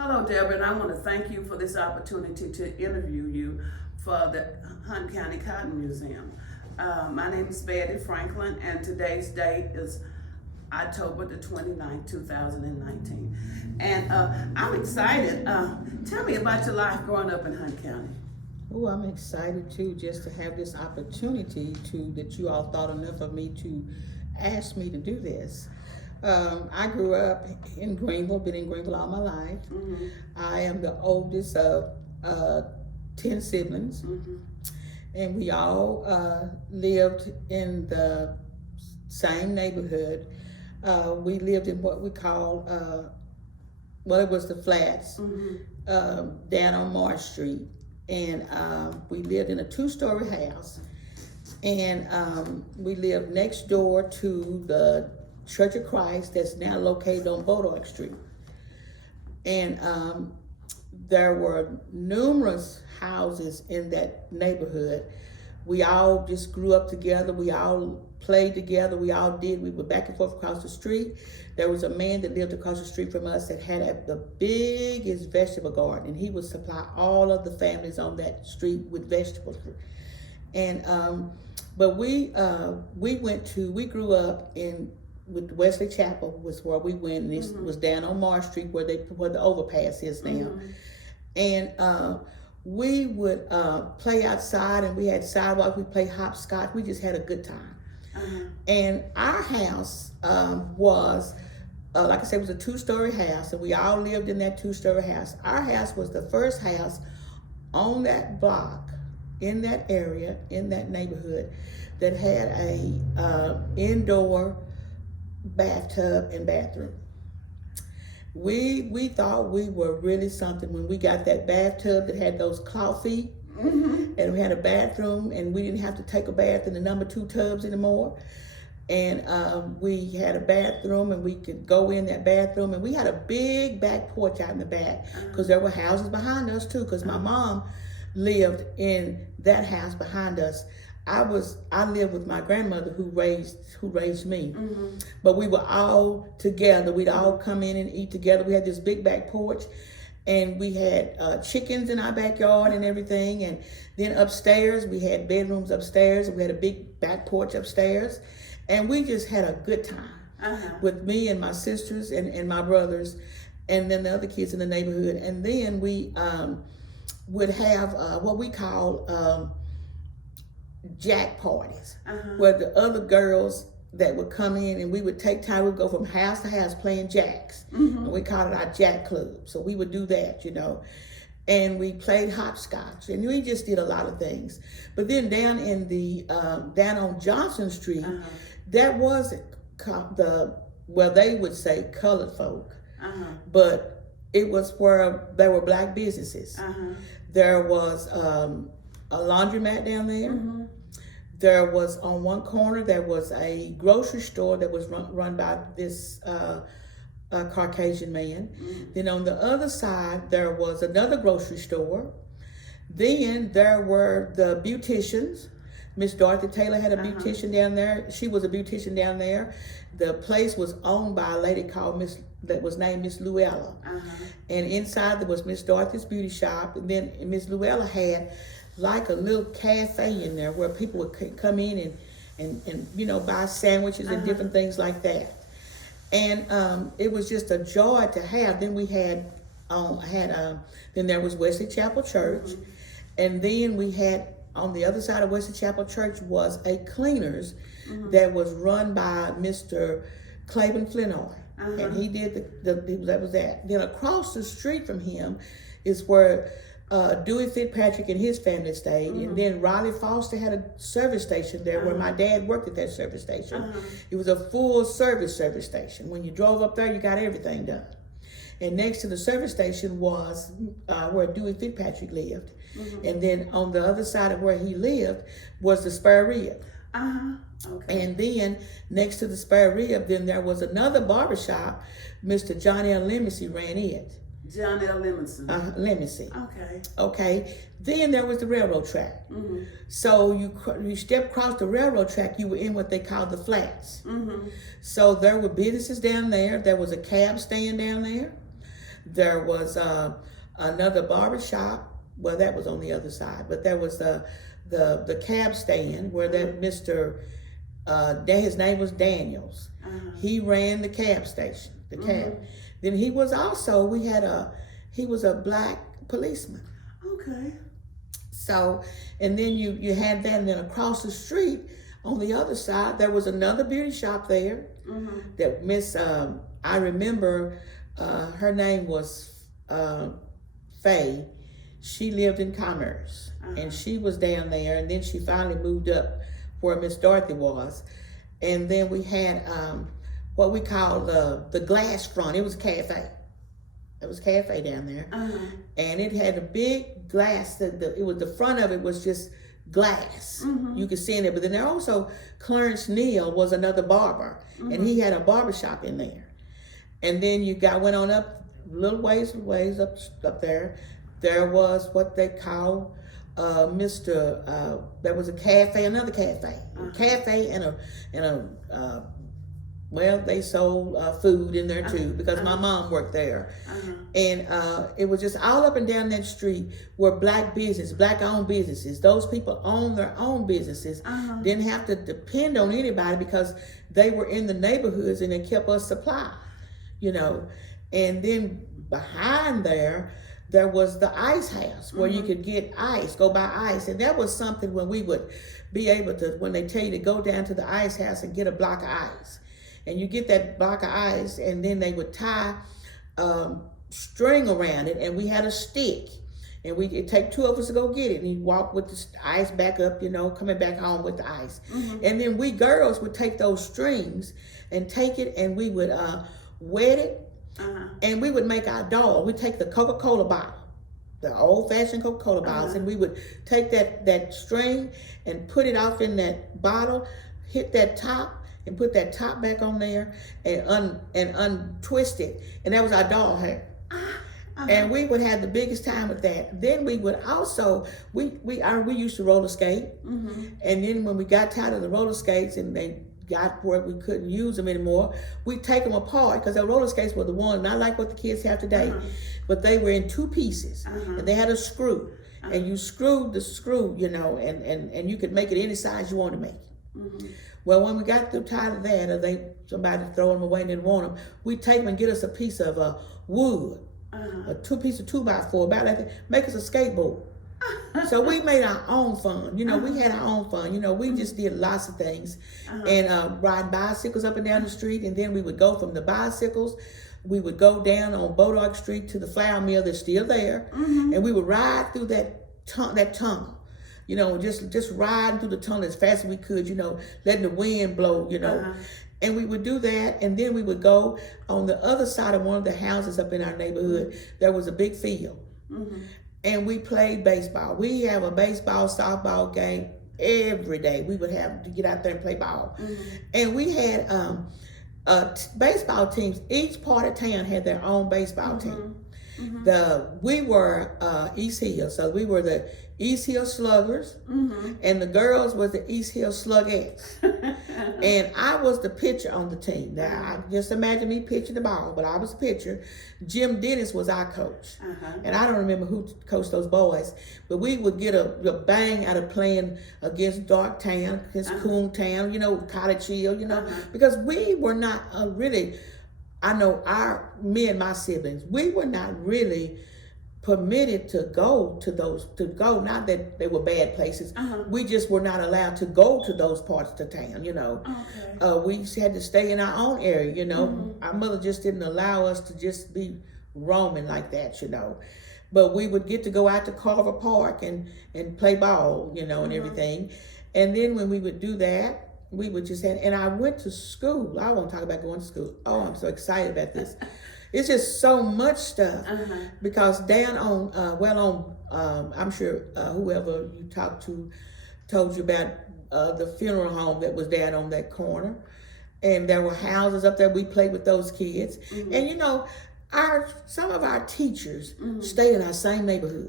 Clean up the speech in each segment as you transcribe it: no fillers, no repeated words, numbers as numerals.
Hello, Deborah, and I want to thank you for this opportunity to interview you for the Hunt County Cotton Museum. My name is Betty Franklin, and today's date is October the 29th, 2019. And I'm excited. Tell me about your life growing up in Hunt County. Oh, I'm excited too, just to have this opportunity that you all thought enough of me to ask me to do this. I grew up in Greenville, been in Greenville all my life. Mm-hmm. I am the oldest of 10 siblings, Mm-hmm. and we all lived in the same neighborhood. We lived in what we call, it was the flats, Mm-hmm. down on Marsh Street. And we lived in a 2-story house, and we lived next door to the Church of Christ that's now located on Bodog Street. And there were numerous houses in that neighborhood. We all just grew up together. We all played together. We were back and forth across the street. There was a man that lived across the street from us that had the biggest vegetable garden, and he would supply all of the families on that street with vegetables. And but we grew up with Wesley Chapel was where we went, and it was down on Marsh Street where the overpass is now. Mm-hmm. And we would play outside, and we had sidewalks. We played hopscotch. We just had a good time. Uh-huh. And our house was, like I said, it was a 2-story house, and we all lived in that 2-story house. Our house was the first house on that block, in that area, in that neighborhood, that had a indoor bathtub and bathroom. We thought we were really something when we got that bathtub that had those claw feet. Mm-hmm. And we had a bathroom, and we didn't have to take a bath in the number 2 tubs anymore. And we had a bathroom, and we could go in that bathroom, and we had a big back porch out in the back because there were houses behind us too, because my mom lived in that house behind us. I lived with my grandmother who raised me. Mm-hmm. But we were all together. We'd all come in and eat together. We had this big back porch, and we had chickens in our backyard and everything. And then upstairs, we had bedrooms upstairs, and we had a big back porch upstairs. And we just had a good time with me and my sisters and my brothers, and then the other kids in the neighborhood. And then we would have what we call jack parties, where the other girls that would come in, and we would take time, we'd go from house to house playing jacks. Mm-hmm. And we called it our jack club. So we would do that, and we played hopscotch, and we just did a lot of things. But then down in the down on Johnson Street, that wasn't where they would say colored folk, but it was where there were black businesses. There was a laundromat down there. Mm-hmm. There was, on one corner, there was a grocery store that was run by this Caucasian man. Mm-hmm. Then on the other side, there was another grocery store. Then there were the beauticians. Miss Dorothy Taylor had a beautician down there. She was a beautician down there. The place was owned by a lady called that was named Miss Luella. And inside there was Miss Dorothy's beauty shop. And then Miss Luella had like a little cafe in there where people would come in and buy sandwiches and different things like that. And it was just a joy to have. Then we had then there was Wesley Chapel Church, and then we had on the other side of Wesley Chapel Church was a cleaners that was run by Mr. Claiborne Flinoy, and he did that was that. Then across the street from him is where Dewey Fitzpatrick and his family stayed, and then Riley Foster had a service station there where my dad worked at that service station. It was a full service station. When you drove up there, you got everything done. And next to the service station was where Dewey Fitzpatrick lived. And then on the other side of where he lived was the spare rib. Okay. And then next to the spare rib, then there was another barbershop. Mr. John L. Lemesey ran it. John L. Lemison. Lemesey. Okay. Okay. Then there was the railroad track. So you step across the railroad track, you were in what they called the flats. So there were businesses down there. There was a cab stand down there. There was another barber shop. Well, that was on the other side, but there was the cab stand where that Mr. His name was Daniels. He ran the cab station, the cab. Then he was also, he was a black policeman. Okay. So, and then you had that, and then across the street on the other side, there was another beauty shop there that Miss, I remember her name was Faye. She lived in Commerce, and she was down there, and then she finally moved up where Miss Dorothy was. And then we had what we call the glass front. It was a cafe. It was a cafe down there, and it had a big glass. It was, the front of it was just glass. You could see in it. But then there also, Clarence Neal was another barber, and he had a barber shop in there. And then you went on up a little ways up there. There was what they call there was a cafe, another cafe, a cafe and a well, they sold food in there too, because my mom worked there. And it was just all up and down that street were black owned businesses. Those people owned their own businesses, didn't have to depend on anybody because they were in the neighborhoods and they kept us supplied, you know. And then behind there was the ice house where you could get ice, go buy ice. And that was something when we would be able to, when they tell you to go down to the ice house and get a block of ice. And you get that block of ice, and then they would tie string around it, and we had a stick. And it'd take two of us to go get it. And you'd walk with the ice back up, you know, coming back home with the ice. And then we girls would take those strings and take it, and we would wet it. And we would make our doll. We'd take the Coca-Cola bottle, the old-fashioned Coca-Cola bottles, and we would take that string and put it off in that bottle, hit that top, and put that top back on there, and untwist it. And that was our doll hair. And we would have the biggest time with that. Then we would also, we used to roller skate. And then when we got tired of the roller skates and they got where we couldn't use them anymore, we'd take them apart, because the roller skates were the ones, not like what the kids have today, but they were in two pieces, and they had a screw, and you screwed the screw, you know, and you could make it any size you want to make it. Well, when we got through tired of that, or somebody throw them away and didn't want them, we'd take them and get us a piece of wood, a piece of 2x4, about like that, make us a skateboard. So we made our own fun. You know, we had our own fun. You know, we just did lots of things. And ride bicycles up and down the street. And then we would go from the bicycles, we would go down on Bodog Street to the flour mill that's still there. And we would ride through that tunnel. You know, just riding through the tunnel as fast as we could, you know, letting the wind blow, you know. And we would do that, and then we would go on the other side of one of the houses up in our neighborhood. There was a big field. And we played baseball. We have a baseball, softball game every day. We would have to get out there and play ball. And we had baseball teams. Each part of town had their own baseball team. We were East Hill, so we were the East Hill Sluggers, and the girls was the East Hill Sluggettes. And I was the pitcher on the team. Now, just imagine me pitching the ball, but I was the pitcher. Jim Dennis was our coach. And I don't remember who coached those boys, but we would get a bang out of playing against Darktown, against Coontown, you know, Cottage Hill, you know, because we were not really, I know me and my siblings, we were not really permitted to go, not that they were bad places. We just were not allowed to go to those parts of the town, you know. We had to stay in our own area, you know. Our mother just didn't allow us to just be roaming like that, you know. But we would get to go out to Carver Park and play ball, you know, and everything. And then when we would do that, we would just and I went to school. I won't talk about going to school. Oh, I'm so excited about this. It's just so much stuff, because down on, I'm sure whoever you talked to told you about the funeral home that was down on that corner. And there were houses up there. We played with those kids. And, you know, some of our teachers stayed in our same neighborhood.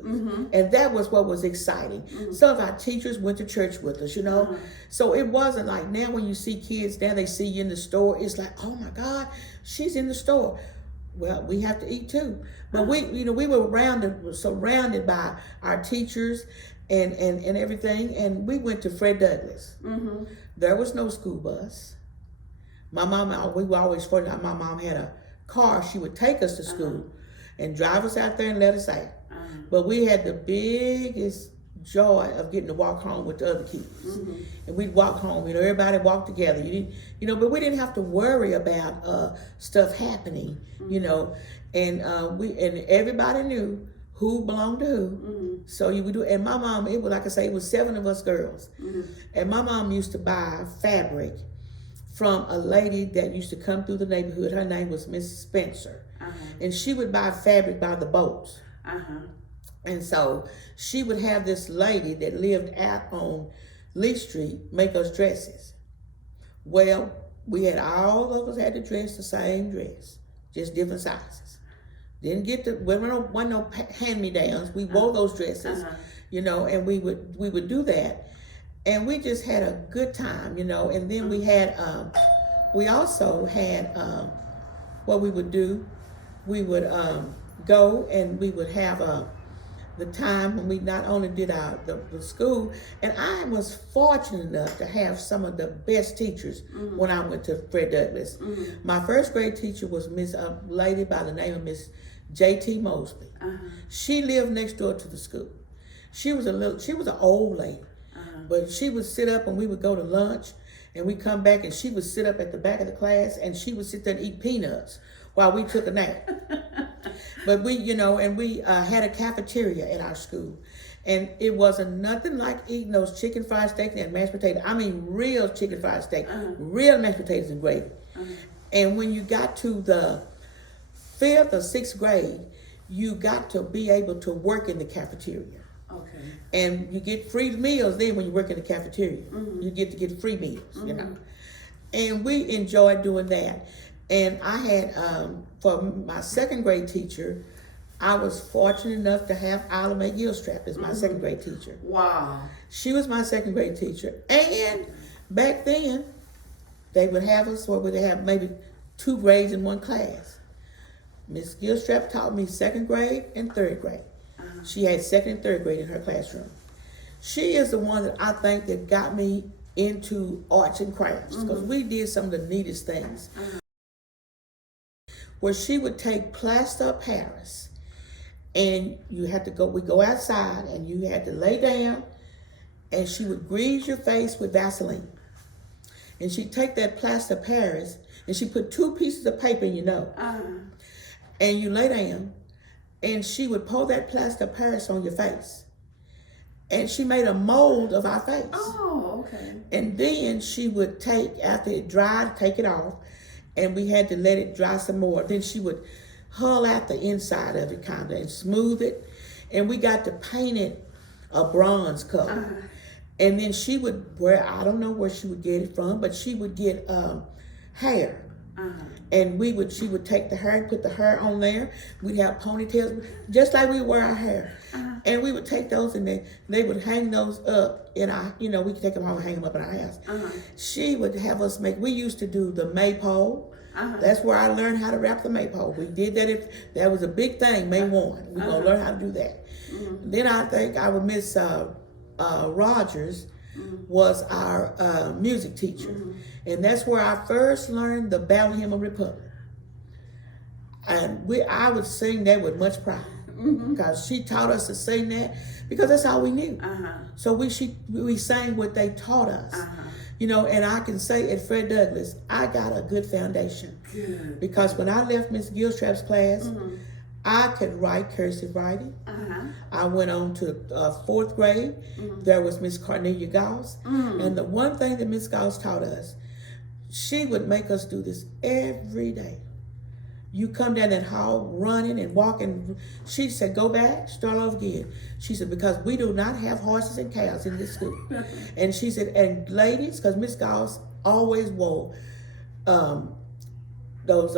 And that was what was exciting. Some of our teachers went to church with us, you know. So it wasn't like now when you see kids, now they see you in the store, it's like, oh my God, she's in the store. well, we have to eat too. But we were surrounded by our teachers and everything. And we went to Fred Douglass. Mm-hmm. There was no school bus. My mom, we were always fortunate. My mom had a car. She would take us to school and drive us out there and let us out. But we had the biggest joy of getting to walk home with the other kids. And we'd walk home, everybody walked together. But we didn't have to worry about stuff happening, and everybody knew who belonged to who. So you would do, and my mom, it was like I say, it was 7 of us girls. And my mom used to buy fabric from a lady that used to come through the neighborhood. Her name was Miss Spencer. And she would buy fabric by the boats. And so she would have this lady that lived out on Lee Street make us dresses. Well, we had all of us had to dress the same dress, just different sizes. Didn't get wasn't no hand-me-downs. We wore those dresses, and we would do that. And we just had a good time, and then we also had what we would do, we would go and we would have the time when we not only did the school, and I was fortunate enough to have some of the best teachers when I went to Fred Douglass. My first grade teacher was a lady by the name of Miss J.T. Mosley. She lived next door to the school. She was an old lady, but she would sit up and we would go to lunch and we come back and she would sit up at the back of the class and she would sit there and eat peanuts while we took a nap. But we had a cafeteria at our school, and it wasn't nothing like eating those chicken fried steaks and mashed potatoes. I mean, real chicken fried steak, real mashed potatoes and gravy. And when you got to the 5th or 6th grade, you got to be able to work in the cafeteria. Okay. And you get free meals then when you work in the cafeteria. You get to get free meals, And we enjoyed doing that. And I had, for my 2nd grade teacher, I was fortunate enough to have Isla Mae Gilstrap as my 2nd grade teacher. Wow. She was my 2nd grade teacher. And back then, they would have us, or would they have maybe 2 grades in one class. Miss Gilstrap taught me 2nd grade and 3rd grade. She had 2nd and 3rd grade in her classroom. She is the one that I think that got me into arts and crafts, because we did some of the neatest things. Where she would take plaster of Paris, and we go outside and you had to lay down, and she would grease your face with Vaseline. And she'd take that plaster of Paris and she put 2 pieces of paper in your nose. And you lay down and she would pour that plaster of Paris on your face. And she made a mold of our face. Oh, okay. And then she would after it dried, take it off. And we had to let it dry some more. Then she would hull out the inside of it kind of and smooth it. And we got to paint it a bronze color. And then she would I don't know where she would get it from, but she would get hair. And she would take the hair and put the hair on there. We'd have ponytails, just like we wear our hair. And we would take those and they would hang those up in our, we could take them home and hang them up in our house. She would have us we used to do the maypole. That's where I learned how to wrap the maypole. We did that. That was a big thing, May 1. We're going to learn how to do that. Then I think our Miss Rogers was our music teacher. And that's where I first learned the Battle Hymn of Republic. And I would sing that with much pride. Because she taught us to sing that because that's all we knew. So we sang what they taught us. And I can say at Fred Douglass, I got a good foundation. Good. Because when I left Miss Gilstrap's class, I could write cursive writing. I went on to 4th grade. There was Miss Cornelia Gauss. And the one thing that Miss Gauss taught us, she would make us do this every day. You come down that hall running and walking. She said, go back, start over again. She said, because we do not have horses and cows in this school. And she said, and ladies, because Miss Gauss always wore those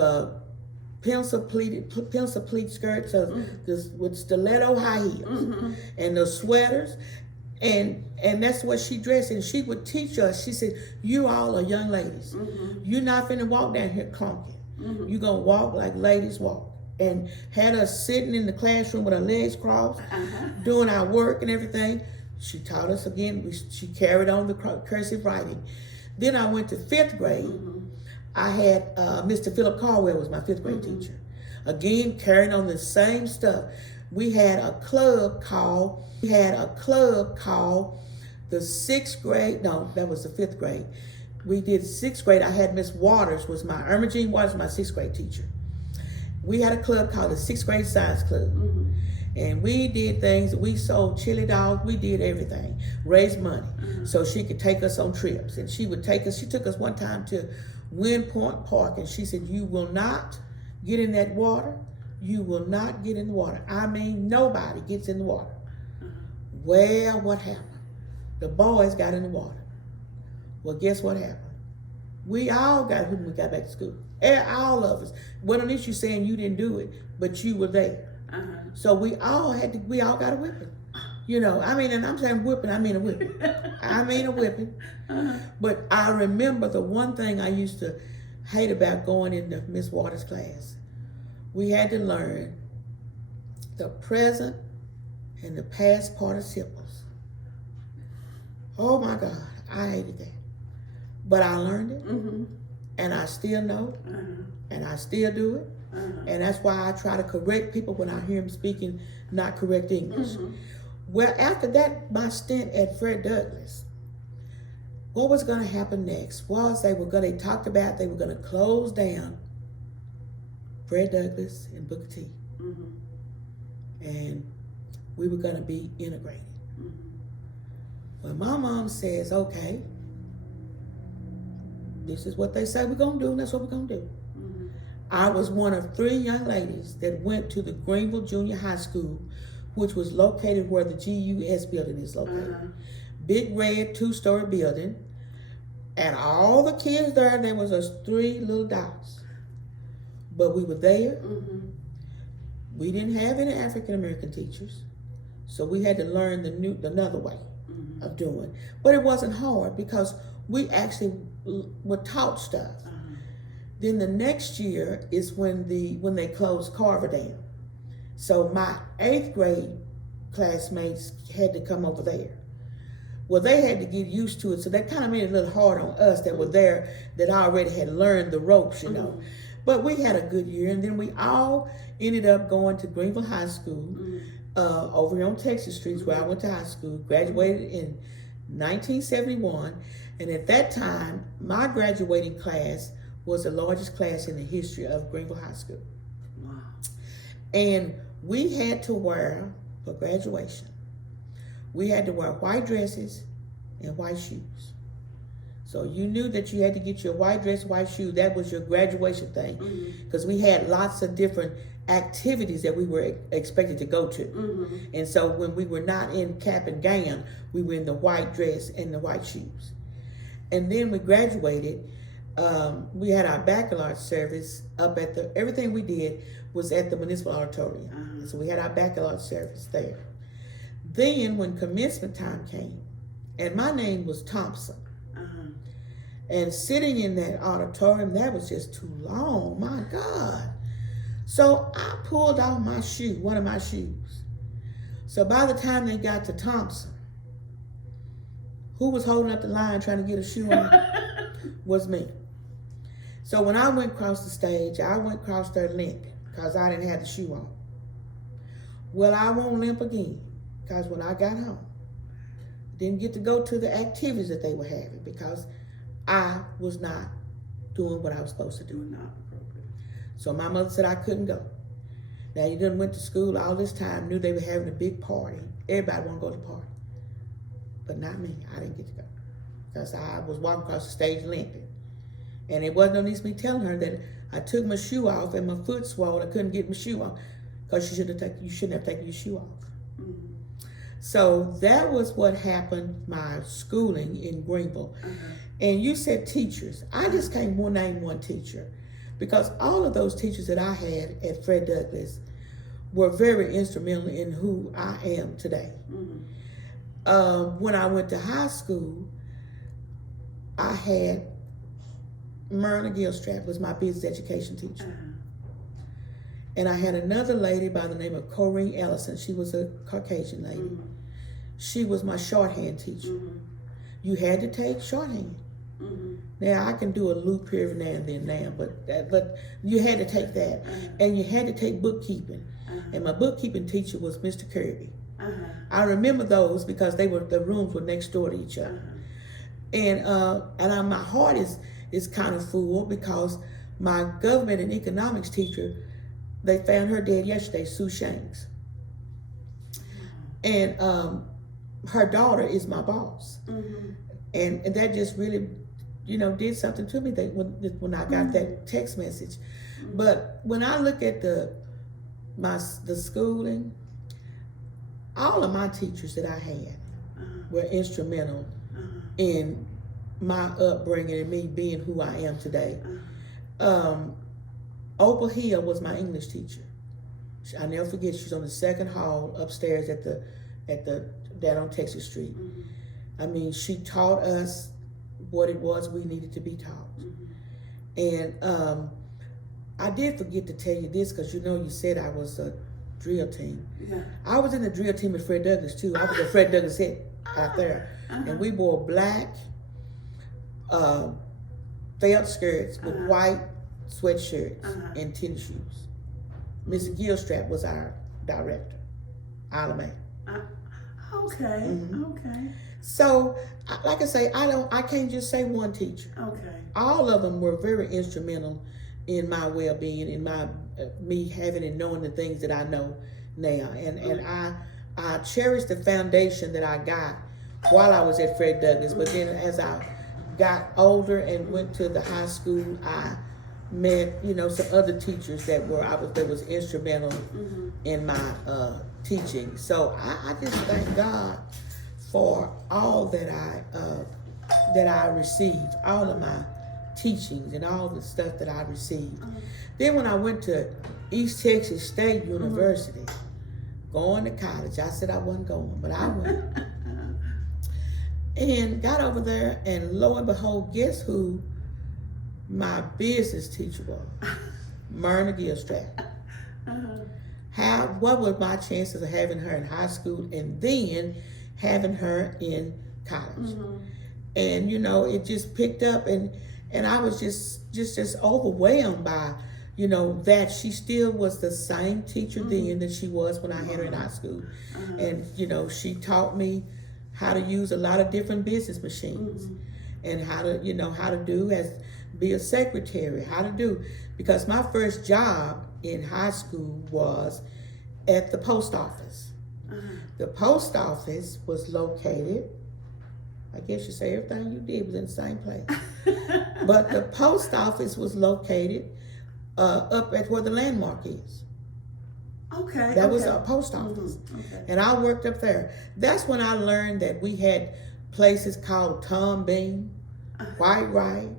pencil pleat skirts with stiletto high heels and those sweaters. And that's what she dressed. And she would teach us. She said, you all are young ladies. You're not finna walk down here clunky. You're going to walk like ladies walk. and had us sitting in the classroom with our legs crossed, doing our work and everything. She taught us again. She carried on the cursive writing. Then I went to 5th grade. I had Mr. Philip Caldwell was my 5th grade teacher. Again, carrying on the same stuff. We had a club called the 6th grade. No, that was the 5th grade. We did 6th grade. I had Miss Waters, Irma Jean Waters, my 6th grade teacher. We had a club called the 6th grade science club. And we did things. We sold chili dogs. We did everything. Raised money so she could take us on trips. And she would take us. She took us one time to Wind Point Park, and she said, "You will not get in that water. You will not get in the water." I mean, nobody gets in the water. Well, what happened? The boys got in the water. Well, guess what happened? We all got when we got back to school. All of us. Well, at least you saying you didn't do it, but you were there. So we all got a whipping. You know, I mean, and I'm saying whipping, I mean a whipping. I mean a whipping. But I remember the one thing I used to hate about going into Miss Waters' class. We had to learn the present and the past participles. Oh my God, I hated that. But I learned it, and I still know, and I still do it. And that's why I try to correct people when I hear them speaking not correct English. Well, after that, my stint at Fred Douglass, what was going to happen next was they were going to close down Fred Douglass and Booker T. And we were going to be integrated. Well, my mom says, okay, this is what they say we're going to do, and that's what we're going to do. I was one of 3 young ladies that went to the Greenville Junior High School, which was located where the GUS building is located. Big red 2-story building. And all the kids there was us 3 little dots. But we were there. We didn't have any African American teachers. So we had to learn another way of doing. But it wasn't hard because we actually were taught stuff. Then the next year is when they closed Carver down. So my 8th grade classmates had to come over there. Well, they had to get used to it, so that kind of made it a little hard on us that were there that already had learned the ropes, you know. But we had a good year, and then we all ended up going to Greenville High School over here on Texas Street, where I went to high school, graduated in 1971, and at that time, my graduating class was the largest class in the history of Greenville High School. Wow. And we had to wear, for graduation, we had to wear white dresses and white shoes. So you knew that you had to get your white dress, white shoe. That was your graduation thing. Because we had lots of different activities that we were expected to go to. And so when we were not in cap and gown, we were in the white dress and the white shoes. And then we graduated. We had our baccalaureate service up at everything we did was at the municipal auditorium. So we had our baccalaureate service there. Then when commencement time came, and my name was Thompson, and sitting in that auditorium, that was just too long, my God. So I pulled out my shoe, one of my shoes. So by the time they got to Thompson, who was holding up the line trying to get a shoe on was me. So when I went across the stage, I went across there limping because I didn't have the shoe on. Well, I won't limp again because when I got home, didn't get to go to the activities that they were having because I was not doing what I was supposed to do. Not appropriate. So my mother said I couldn't go. Now, you done went to school all this time, knew they were having a big party. Everybody wanted to go to the party. But not me. I didn't get to go because I was walking across the stage limping. And it wasn't no need me telling her that I took my shoe off and my foot swelled. I couldn't get my shoe on because you shouldn't have taken your shoe off. So that was what happened, my schooling in Greenville. And you said teachers. I just can't name one teacher because all of those teachers that I had at Fred Douglass were very instrumental in who I am today. When I went to high school, I had Myrna Gilstrap was my business education teacher. And I had another lady by the name of Corrine Ellison. She was a Caucasian lady. Mm-hmm. She was my shorthand teacher. Mm-hmm. You had to take shorthand. Mm-hmm. Now I can do a loop here every now and then now, but you had to take that, and you had to take bookkeeping. And my bookkeeping teacher was Mr. Kirby. I remember those because the rooms were next door to each other. And my heart is kind of full because my government and economics teacher, they found her dead yesterday, Sue Shanks. And her daughter is my boss. And that just really, did something to me when I got that text message. But when I look at the schooling, all of my teachers that I had were instrumental in my upbringing and me being who I am today. Opal Hill was my English teacher. I'll never forget. She's on the second hall upstairs down on Texas Street. I mean, she taught us what it was we needed to be taught. And I did forget to tell you this because you said I was a drill team. Yeah. I was in the drill team at Fred Douglass too. I was at Fred Douglass hit out there. And we wore black felt skirts with white sweatshirts and tennis shoes. Mrs. Gilstrap was our director, Isla Mae. Okay. Okay. So, like I say, I can't just say one teacher. Okay. All of them were very instrumental in my well-being, in my me having and knowing the things that I know now. And I cherish the foundation that I got while I was at Fred Douglass. But then as I got older and went to the high school, I met some other teachers that was instrumental in my teaching. So I just thank God for all that I received, all of my teachings and all the stuff that I received. Then when I went to East Texas State University, going to college, I said I wasn't going, but I went. And got over there, and lo and behold, guess who my business teacher was? Myrna Gilstrap. What were my chances of having her in high school and then having her in college? And it just picked up, and I was just overwhelmed by that she still was the same teacher then that she was when I had her in high school. And she taught me how to use a lot of different business machines and how to be a secretary, because my first job in high school was at the post office. The post office was located, I guess you say everything you did was in the same place. But the post office was located up at where the landmark is. Okay. That was our post office. Okay. And I worked up there. That's when I learned that we had places called Tom Bean, White Right.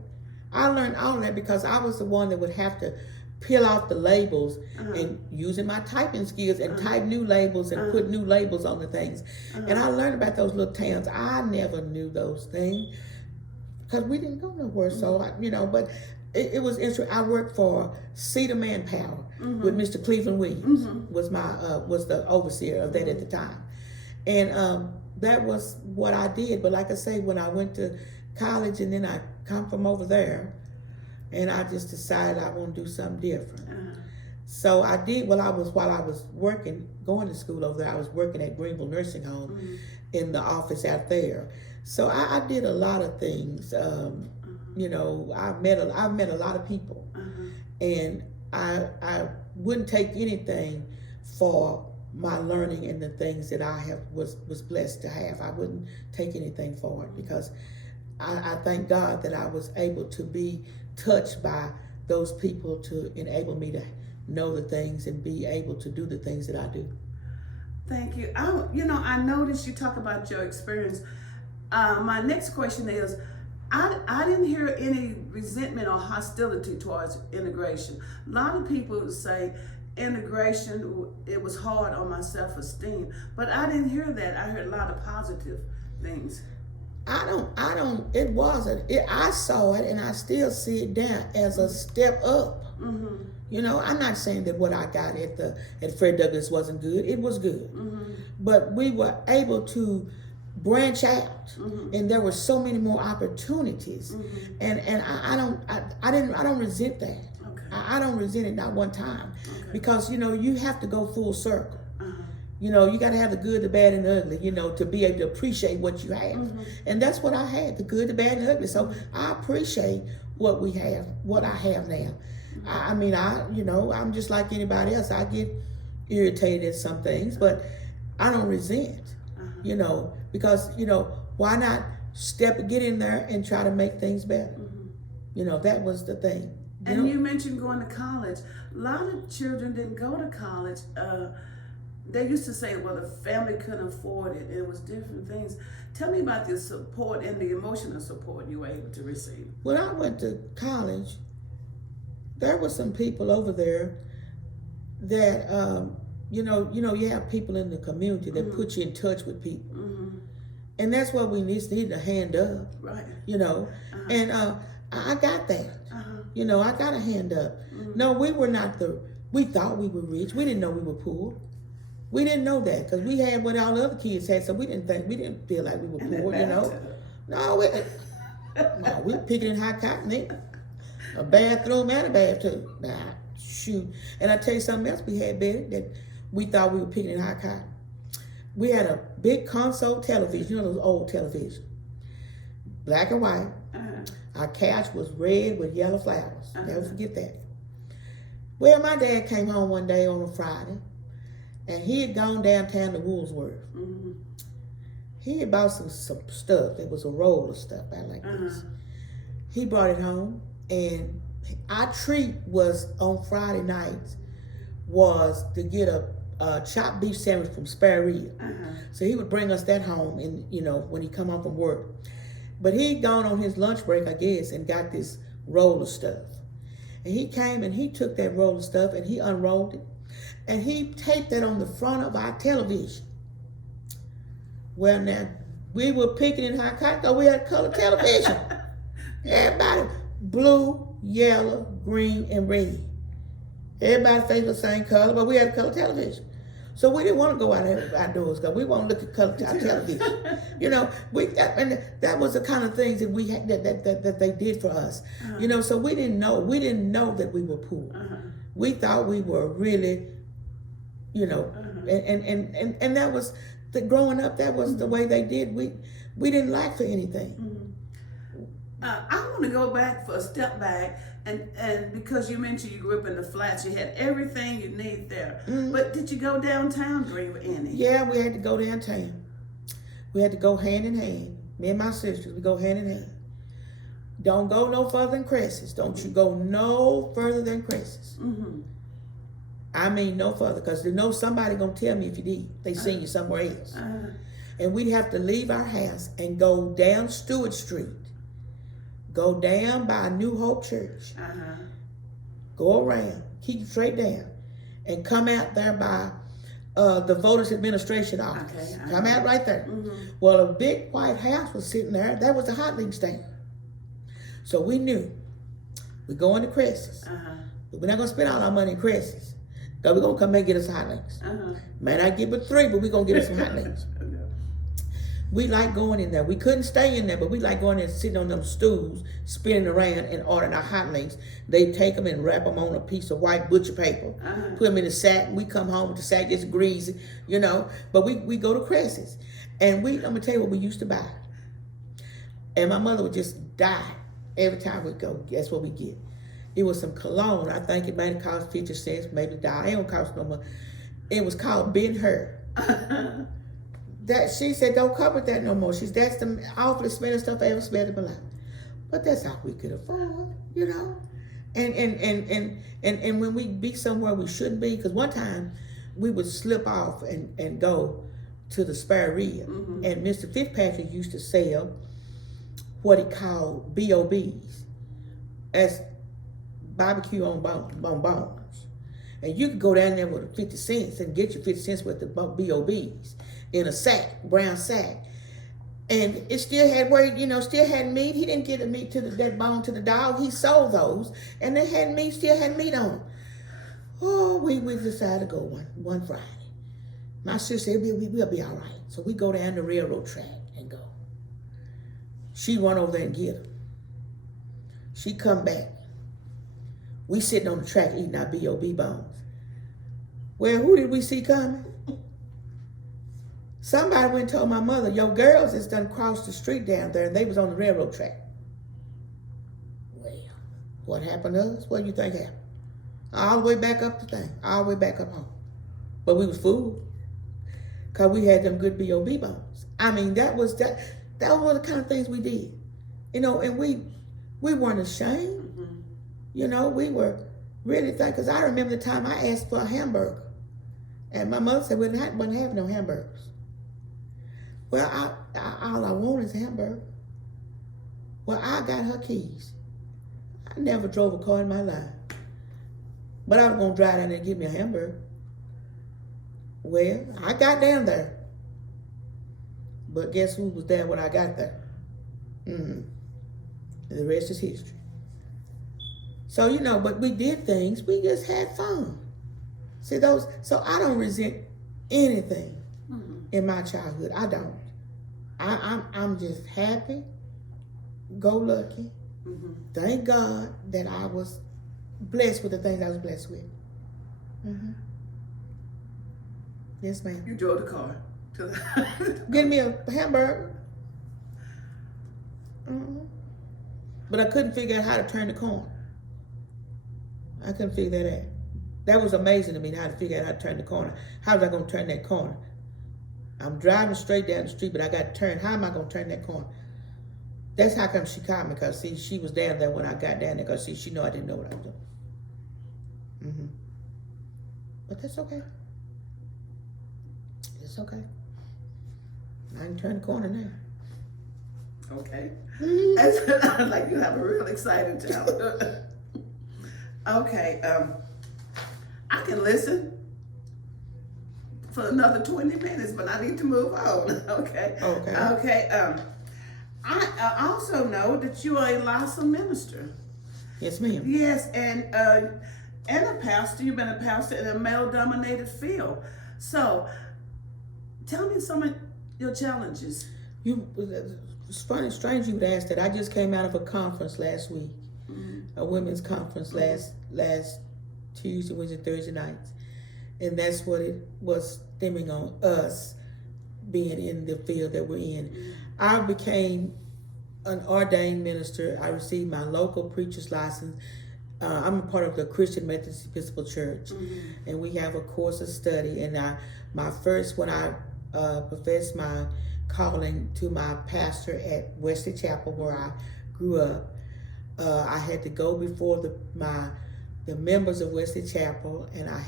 I learned all that because I was the one that would have to peel off the labels and using my typing skills and type new labels and put new labels on the things. And I learned about those little towns. I never knew those things because we didn't go nowhere. So, but it was interesting. I worked for Cedar Manpower with Mr. Cleveland Williams, was the overseer of that at the time. And that was what I did. But like I say, when I went to college and then I come from over there, and I just decided I want to do something different. So I did. While I was working, going to school over there, I was working at Greenville Nursing Home in the office out there. So I did a lot of things. I met a lot of people, and I wouldn't take anything for my learning and the things that I was blessed to have. I wouldn't take anything for it because I thank God that I was able to be touched by those people to enable me to know the things and be able to do the things that I do. Thank you. I noticed you talk about your experience. My next question is, I didn't hear any resentment or hostility towards integration. A lot of people say integration, it was hard on my self-esteem, but I didn't hear that. I heard a lot of positive things. It wasn't. I saw it and I still see it now as a step up You know, I'm not saying that what I got at Fred Douglass wasn't good. It was good. But we were able to branch out, and there were so many more opportunities. And I don't resent that. Okay. I don't resent it not one time. Okay. Because, you know, you have to go full circle. You know, you got to have the good, the bad, and the ugly, you know, to be able to appreciate what you have. And that's what I had, the good, the bad, and the ugly. So I appreciate what we have, what I have now. I mean, you know, I'm just like anybody else. I get irritated at some things, but I don't resent, you know, because, you know, why not get in there and try to make things better? You know, that was the thing. And you mentioned going to college. A lot of children didn't go to college. They used to say, well, the family couldn't afford it. It was different things. Tell me about the support and the emotional support you were able to receive. When I went to college, there were some people over there that, you know, you have people in the community that put you in touch with people. And that's what we need a hand up. Right. You know, and I got that. You know, I got a hand up. No, we were not we thought we were rich. We didn't know we were poor. We didn't know that because we had what all the other kids had, so we didn't feel like we were poor, you know. No, we were picking in hot cotton, a bathroom and a bathtub. Nah, shoot. And I tell you something else we had, Betty, that we thought we were picking in hot cotton. We had a big console television, you know those old televisions, black and white. Our couch was red with yellow flowers. Never forget that. Well, my dad came home one day on a Friday, and he had gone downtown to Woolsworth. He had bought some stuff. It was a roll of stuff out like this. He brought it home, and our treat was on Friday nights was to get a chopped beef sandwich from Spare Rib. So he would bring us that home, and you know, when he come home from work. But he'd gone on his lunch break, I guess, and got this roll of stuff. And he came and he took that roll of stuff and he unrolled it. And he taped that on the front of our television. Well, now, we were picking in high cotton because we had color television. Everybody, blue, yellow, green, and red. Everybody's face was the same color, but we had color television. So we didn't want to go outdoors because we want to look at color television. You know, and that was the kind of things that we had that they did for us. You know, so we didn't know that we were poor. We thought we were really, you know, and that was growing up. That was the way they did. We didn't lack for anything. I want to go back for a step back. And because you mentioned you grew up in the flats, you had everything you need there. But did you go downtown, Greenville, any? Yeah, we had to go downtown. We had to go hand in hand. Me and my sisters, we go hand in hand. Don't go no further than Cresses. Don't you go no further than Cresses. I mean no further, because you know somebody gonna tell me if you did. They seen you somewhere else. And we'd have to leave our house and go down Stewart Street. Go down by New Hope Church. Go around, keep straight down, and come out there by the Voters Administration Office. Come out right there. Well, a big white house was sitting there. That was the hot link stand. So we knew we're going to Cresses. But we're not going to spend all our money in Cresses. So we're going to come and get us hot links. May not get but 3, but we're going to get us some hot links. We like going in there. We couldn't stay in there, but we like going there and sitting on them stools, spinning around and ordering our hot links. They take them and wrap them on a piece of white butcher paper, put them in a sack. We come home with the sack gets greasy, you know. But we go to Cresses. And I'm going to tell you what we used to buy. And my mother would just die every time we go. Guess what we get? It was some cologne. I think it might have cost 50 cents, maybe $1. It don't cost no more. It was called Ben Hur. That she said, don't cover that no more. That's the awfully smelling stuff I ever smelled in my life. But that's all we could afford, you know. And when we be somewhere we shouldn't be, because one time we would slip off and go to the Spare Rib. And Mr. Fitzpatrick used to sell what he called BOBs, as barbecue on bones. And you could go down there with 50 cents and get your 50 cents worth of BOBs in a sack, brown sack. And it still had where, still had meat. He didn't get the meat to that bone to the dog. He sold those, and they had meat, still had meat on them. Oh, we decided to go one Friday. My sister said, we'll be all right. So we go down the railroad track and go. She run over there and get them. She come back. We sitting on the track eating our B.O.B. bones. Well, who did we see coming? Somebody went and told my mother, your girls has done crossed the street down there, and they was on the railroad track. Well, what happened to us? What do you think happened? All the way back up the thing, all the way back up home. But we was fooled, because we had them good B.O.B. bones. I mean, that was one of the kind of things we did. And we weren't ashamed. Mm-hmm. We were really thankful, because I remember the time I asked for a hamburger, and my mother said, we wasn't having no hamburgers. Well, all I want is a hamburger. Well, I got her keys. I never drove a car in my life. But I was going to drive down there and give me a hamburger. Well, I got down there. But guess who was there when I got there? The rest is history. So, but we did things. We just had fun. See, so I don't resent anything in my childhood. I don't. I'm just happy, go lucky. Mm-hmm. Thank God that I was blessed with the things I was blessed with. Mm-hmm. Yes, ma'am. You drove the car to the Give me a hamburger. Mm-hmm. But I couldn't figure out how to turn the corner. I couldn't figure that out. That was amazing to me, how to figure out how to turn the corner. How was I going to turn that corner? I'm driving straight down the street, but I got to turn. How am I going to turn that corner? That's how come she caught me, because, see, she was down there when I got down there, because, see, she knew I didn't know what I was doing. Mm-hmm. But that's okay. It's okay. I can turn the corner now. Okay. Mm-hmm. Like you have a real exciting child. Okay. I can listen for another 20 minutes, but I need to move on. Okay. Okay. Okay. I also know that you are a LASA minister. Yes, ma'am. Yes, and a pastor. You've been a pastor in a male-dominated field. So, tell me some of your challenges. It's funny, strange you would ask that. I just came out of a conference last week, a women's conference last Tuesday, Wednesday, Thursday nights. And that's what it was stemming on, us being in the field that we're in. I became an ordained minister. I received my local preacher's license. I'm a part of the Christian Methodist Episcopal Church, and we have a course of study. And when I professed my calling to my pastor at Wesley Chapel, where I grew up, I had to go before the members of Wesley Chapel, and I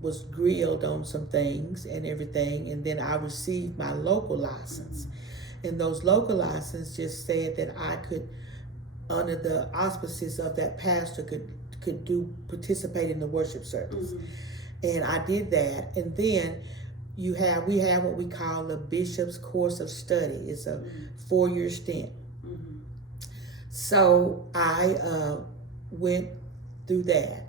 was grilled on some things and everything, and then I received my local license. And those local licenses just said that I could, under the auspices of that pastor, could participate in the worship service. And I did that. And then we have what we call the bishop's course of study. It's a 4-year stint. So I went through that.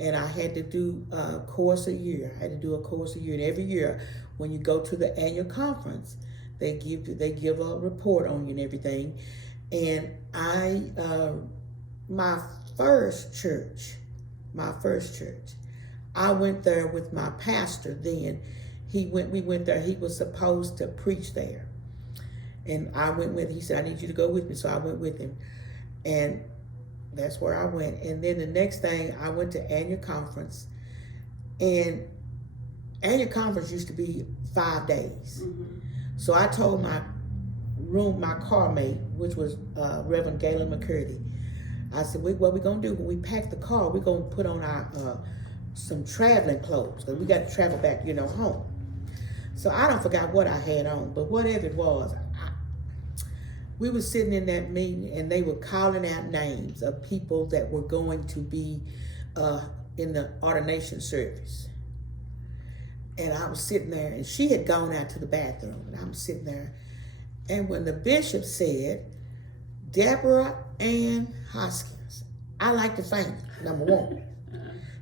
And I had to do a course a year. And every year, when you go to the annual conference, they give a report on you and everything. And my first church, I went there with my pastor then. We went there. He was supposed to preach there. And I went with him. He said, I need you to go with me. So I went with him. And that's where I went. And then the next thing, I went to annual conference. And annual conference used to be 5 days. So I told my car mate, which was Reverend Galen McCurdy, I said, what we going to do when we pack the car, we're going to put on our some traveling clothes, because we got to travel back, home. So I don't forgot what I had on, but whatever it was, we were sitting in that meeting, and they were calling out names of people that were going to be in the ordination service. And I was sitting there, and she had gone out to the bathroom, and I'm sitting there. And when the bishop said, Deborah Hoskins, I like to faint, number one,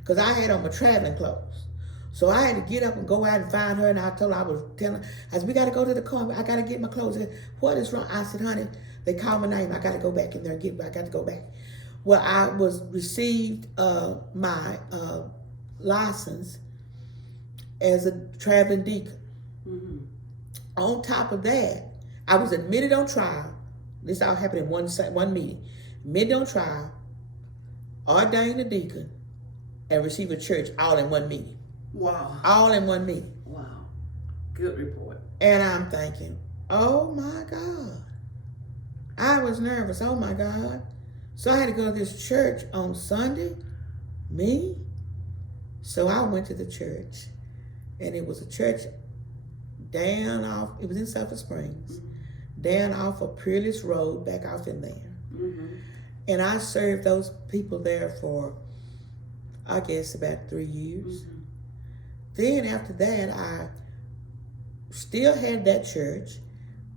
because I had on my traveling clothes. So I had to get up and go out and find her, and I told her, I said, we got to go to the car. I got to get my clothes. What is wrong? I said, honey, they called my name. I got to go back in there and I got to go back. Well, I received my license as a traveling deacon. Mm-hmm. On top of that, I was admitted on trial. This all happened in one meeting. Admitted on trial, ordained a deacon, and received a church all in one meeting. Wow. All in one meeting. Wow. Good report. And I'm thinking, oh my God. I was nervous, oh my God. So I had to go to this church on Sunday. Me? So I went to the church, and it was a church down off, it was in Sulphur Springs, down off of Peerless Road, back off in there. Mm-hmm. And I served those people there for, I guess, about 3 years. Mm-hmm. Then after that, I still had that church,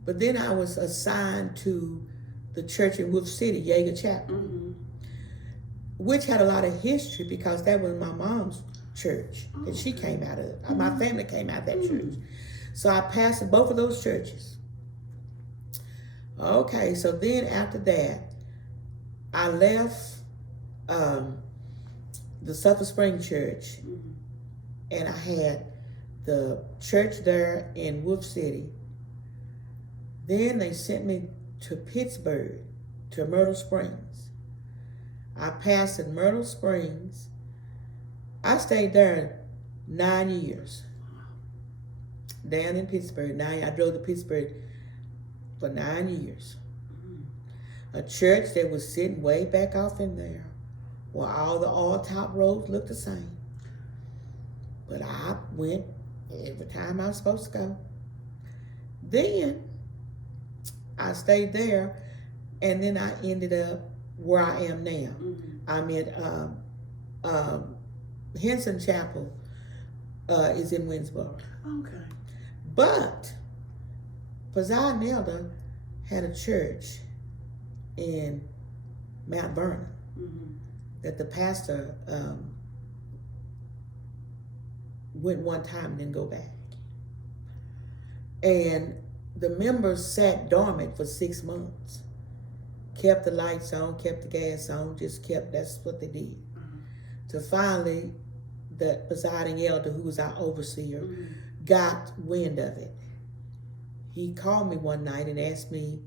but then I was assigned to the church in Wolf City, Jaeger Chapel, Mm-hmm. which had a lot of history because that was my mom's church that she came out of. My family came out of that church. So I pastored both of those churches. Okay, so then after that, I left the Sulphur Spring Church, and I had the church there in Wolf City. Then they sent me to Pittsburgh, to Myrtle Springs. I pastored Myrtle Springs. I stayed there 9 years. Down in Pittsburgh. I drove to Pittsburgh for 9 years. A church that was sitting way back off in there, where all the all-top roads looked the same. But I went every time I was supposed to go. Then I stayed there, and then I ended up where I am now. I'm at Henson Chapel is in Winsboro. Okay. But Presiding Elder had a church in Mount Vernon that the pastor went one time and didn't go back. And the members sat dormant for 6 months. Kept the lights on, kept the gas on, that's what they did. So finally, the presiding elder, who was our overseer, got wind of it. He called me one night and asked me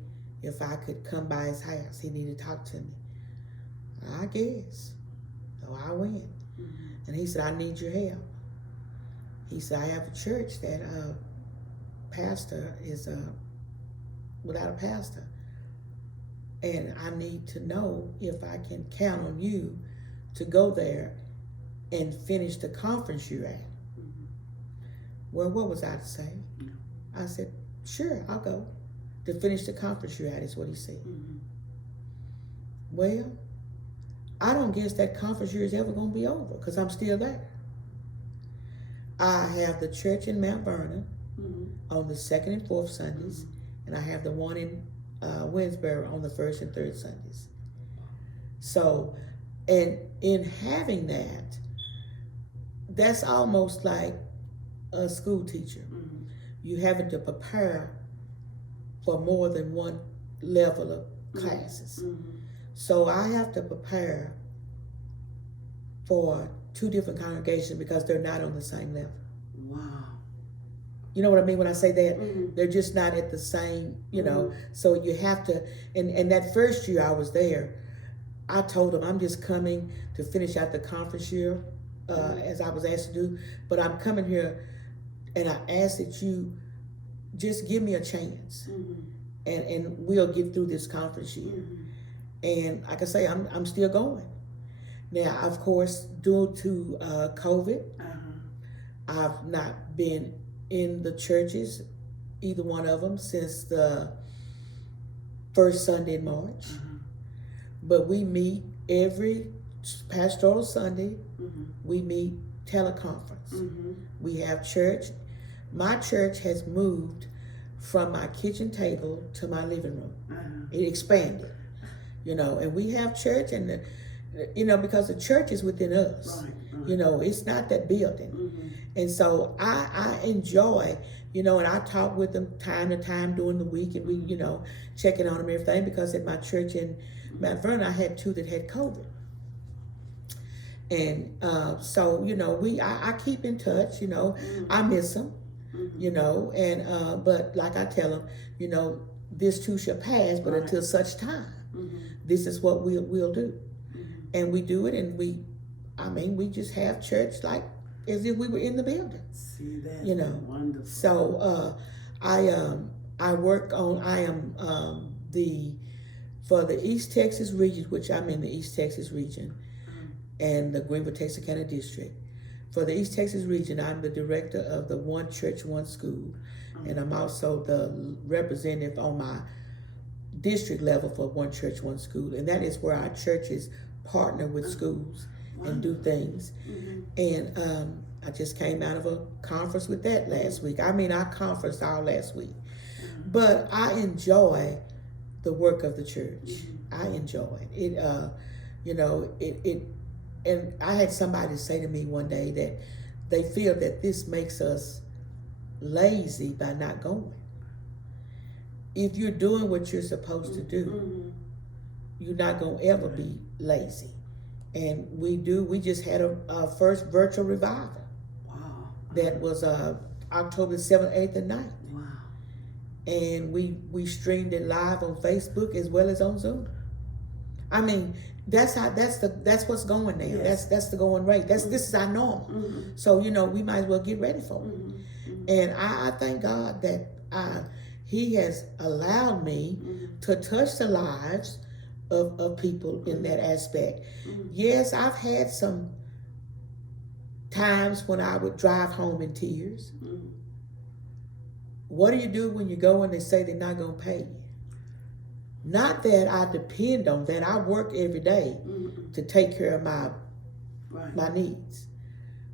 if I could come by his house. He needed to talk to me. I guess. So I went. And he said, I need your help. He said, I have a church that pastor is without a pastor. And I need to know if I can count on you to go there and finish the conference you're at. Well, what was I to say? I said, sure, I'll go. To finish the conference you're at is what he said. Well, I don't guess that conference year is ever going to be over because I'm still there. I have the church in Mount Vernon on the 2nd and 4th Sundays, and I have the one in Winsboro on the 1st and 3rd Sundays. So, and in having that, that's almost like a school teacher. You having to prepare for more than one level of classes. So I have to prepare for 2 different congregations because they're not on the same level. Wow. You know what I mean when I say that? They're just not at the same, you know. So you have to, and that first year I was there, I told them I'm just coming to finish out the conference year as I was asked to do, but I'm coming here and I ask that you just give me a chance and we'll get through this conference year. And like I say, I'm still going. Now, of course, due to COVID, I've not been in the churches, either one of them, since the first Sunday in March. But we meet every pastoral Sunday. We meet teleconference. Mm-hmm. We have church. My church has moved from my kitchen table to my living room. It expanded, and we have church, and because the church is within us. Right. It's not that building. Mm-hmm. And so I enjoy, and I talk with them time to time during the week, and we, checking on them and everything, because at my church in Mount Vernon, I had 2 that had COVID. And so, I keep in touch, I miss them, and but like I tell them, this too shall pass, but Right. until such time, Mm-hmm. this is what we'll do. Mm-hmm. And we do it, and we just have church like as if we were in the building. See, that's wonderful. So I work on, I am for the East Texas region, which I'm in the East Texas region, and the Greenville, Texarkana district. For the East Texas region, I'm the director of the One Church, One School, and I'm also the representative on my district level for One Church, One School, and that is where our churches partner with schools and do things. Mm-hmm. And I just came out of a conference with that last week. I conferenced all last week, but I enjoy the work of the church. I enjoy it. It and I had somebody say to me one day that they feel that this makes us lazy by not going. If you're doing what you're supposed to do, you're not going to ever be lazy. And we just had a first virtual revival. Wow. That was October 7th, 8th, and 9th. Wow. And we streamed it live on Facebook as well as on Zoom. I mean, that's what's going now. Yes. That's the going rate. This is our normal. So we might as well get ready for it. And I thank God that He has allowed me to touch the lives of people in that aspect. Yes, I've had some times when I would drive home in tears. What do you do when you go and they say they're not going to pay you? Not that I depend on that. I work every day to take care of my needs.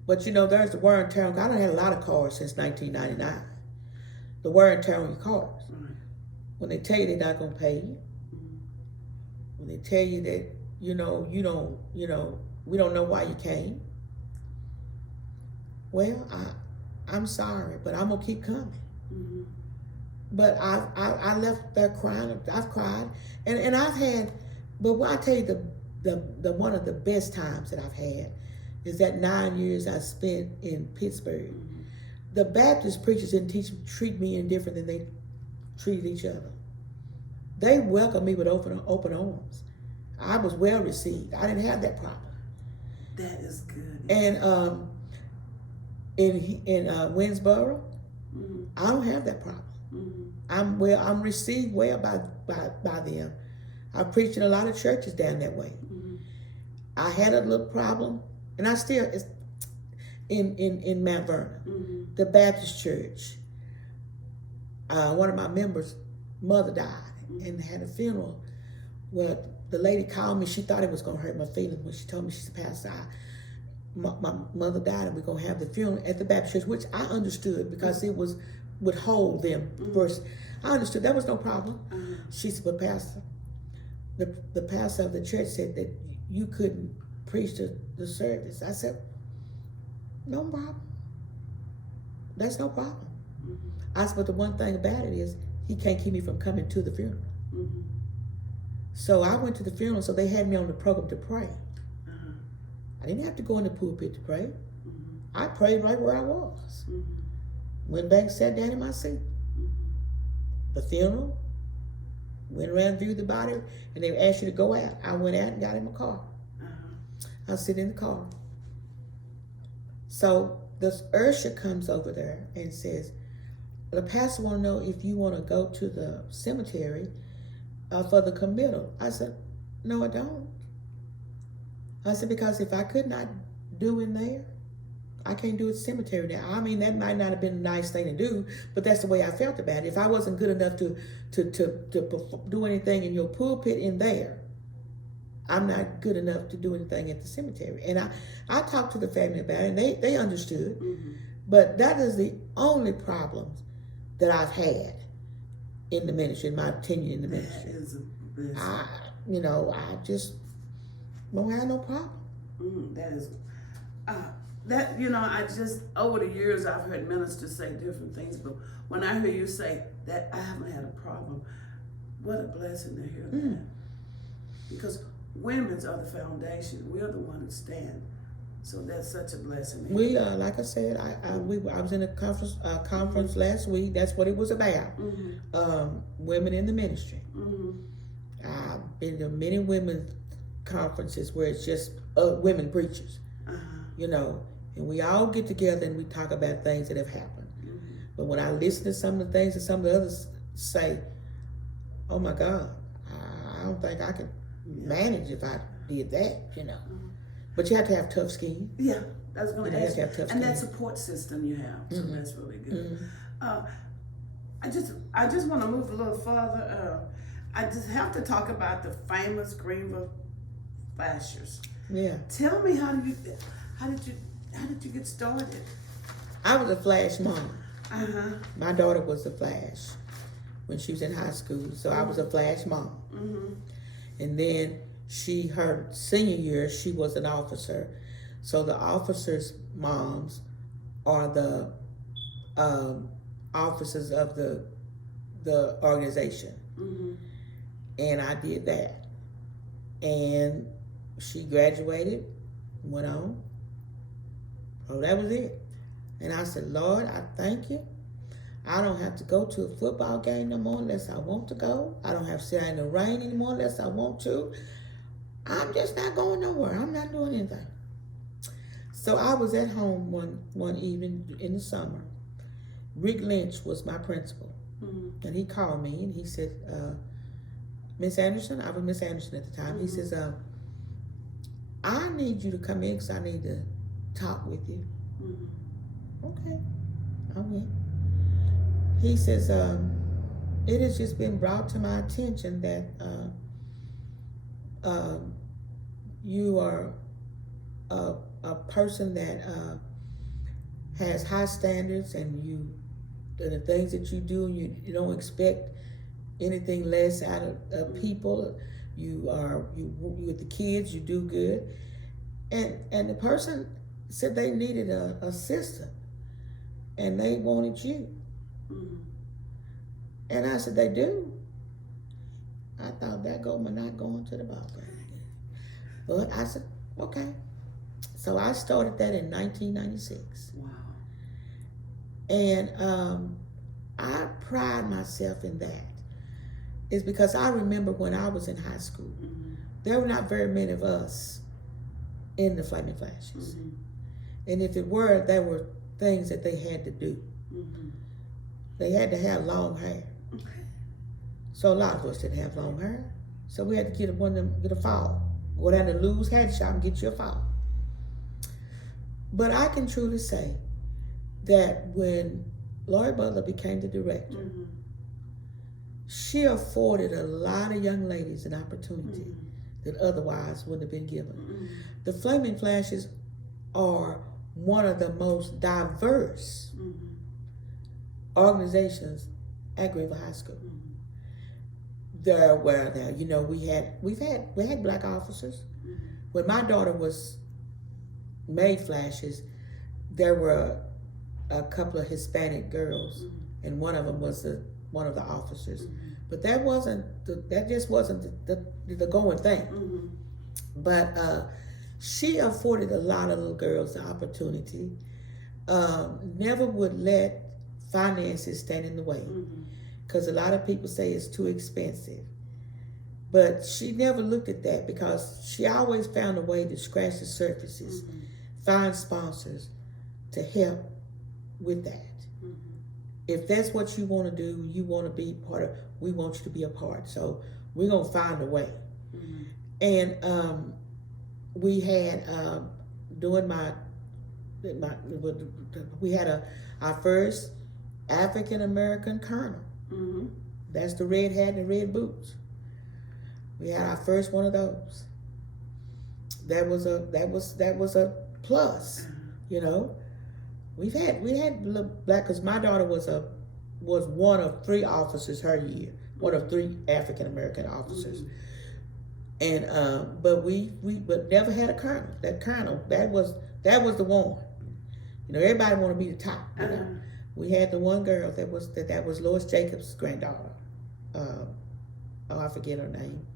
But there's the wear and tear. I done had a lot of cars since 1999. The wear and tear on your cars. When they tell you they're not going to pay you, when they tell you that, we don't know why you came. Well, I'm sorry, but I'm going to keep coming. But I left there crying. I've cried, and I've had. But what I tell you, the one of the best times that I've had is that 9 years I spent in Pittsburgh. The Baptist preachers didn't treat me any different than they treated each other. They welcomed me with open arms. I was well received. I didn't have that problem. That is good. And in Winsboro, I don't have that problem. I'm received well by them. I preached in a lot of churches down that way. I had a little problem, and I still in Mount Vernon, the Baptist church. One of my members' mother died and had a funeral. Well, the lady called me. She thought it was going to hurt my feelings when she told me, she said, "Pastor, my mother died, and we're going to have the funeral at the Baptist church," which I understood because it would hold them first. I understood that was no problem. She said, "But Pastor, the pastor of the church said that you couldn't preach the service." I said, "No problem. That's no problem." I said, "But the one thing about it is he can't keep me from coming to the funeral." So I went to the funeral, so they had me on the program to pray. I didn't have to go in the pulpit to pray. I prayed right where I was. Went back and sat down in my seat. The funeral, went around, viewed the body, and they asked you to go out. I went out and got in my car. I sit in the car. So this usher comes over there and says, "The pastor want to know if you want to go to the cemetery for the committal." I said, "No, I don't." I said, because if I could not do in there, I can't do it cemetery now. I mean, that might not have been a nice thing to do, but that's the way I felt about it. If I wasn't good enough to do anything in your pulpit in there, I'm not good enough to do anything at the cemetery. And I talked to the family about it, and they understood. Mm-hmm. But that is the only problem that I've had in the ministry, in my tenure in the ministry. That is a blessing. I just don't have no problem. That is, I just, over the years, I've heard ministers say different things, but when I hear you say that I haven't had a problem, what a blessing to hear that. Because women's are the foundation. We are the one who stand. So that's such a blessing. We like I said, I was in a conference last week. That's what it was about. Women in the ministry. I've been to many women's conferences where it's just women preachers. And we all get together and we talk about things that have happened. But when I listen to some of the things that some of the others say, oh my God, I don't think I could manage if I did that, But you have to have tough skin. Yeah, that's going to ask you. And that skin. support system you have, so that's really good. I just want to move a little further. I just have to talk about the famous Greenville flashers. Yeah. Tell me how did you get started? I was a flash mom. Uh-huh. My daughter was a flash when she was in high school, so I was a flash mom. And then her senior year, she was an officer. So the officers' moms are the officers of the organization. And I did that. And she graduated, went on. Oh, that was it. And I said, Lord, I thank you. I don't have to go to a football game no more unless I want to go. I don't have to sit out in the rain anymore unless I want to. I'm just not going nowhere. I'm not doing anything. So I was at home one evening in the summer. Rick Lynch was my principal. And he called me and he said, Miss Anderson, I was Miss Anderson at the time. He says, I need you to come in because I need to talk with you. Okay, I went. He says, it has just been brought to my attention that you are a person that has high standards, and the things that you do, you don't expect anything less out of people. You with the kids, you do good. And the person said they needed a assistant, and they wanted you. And I said, they do? I thought that go my not going to the ball game. But I said, okay. So I started that in 1996. Wow. And I pride myself in that. It's because I remember when I was in high school, there were not very many of us in the Flaming Flashes. And if it were, there were things that they had to do. They had to have long hair. So a lot of us didn't have long hair. So we had to get a file. Go down to Lou's hat shop and get you a file. But I can truly say that when Lori Butler became the director, she afforded a lot of young ladies an opportunity that otherwise wouldn't have been given. The Flaming Flashes are one of the most diverse organizations at Greenville High School. We've had black officers. When my daughter was made flashes, there were a couple of Hispanic girls, and one of them was one of the officers. But that just wasn't the going thing. But she afforded a lot of little girls the opportunity. Never would let finances stand in the way, because a lot of people say it's too expensive. But she never looked at that, because she always found a way to scratch the surfaces, find sponsors to help with that. If that's what you want to do, you want to be part of, we want you to be a part. So we're going to find a way. And we had, we had our first African-American colonel. That's the red hat and red boots. We had our first one of those. that was a plus. You know, we had black, because my daughter was one of 3 officers her year, one of 3 African American officers. And but we never had a colonel. That colonel, that was the one. You know, everybody want to be the top. You know, we had the one girl that was Lois Jacobs' granddaughter. I forget her name.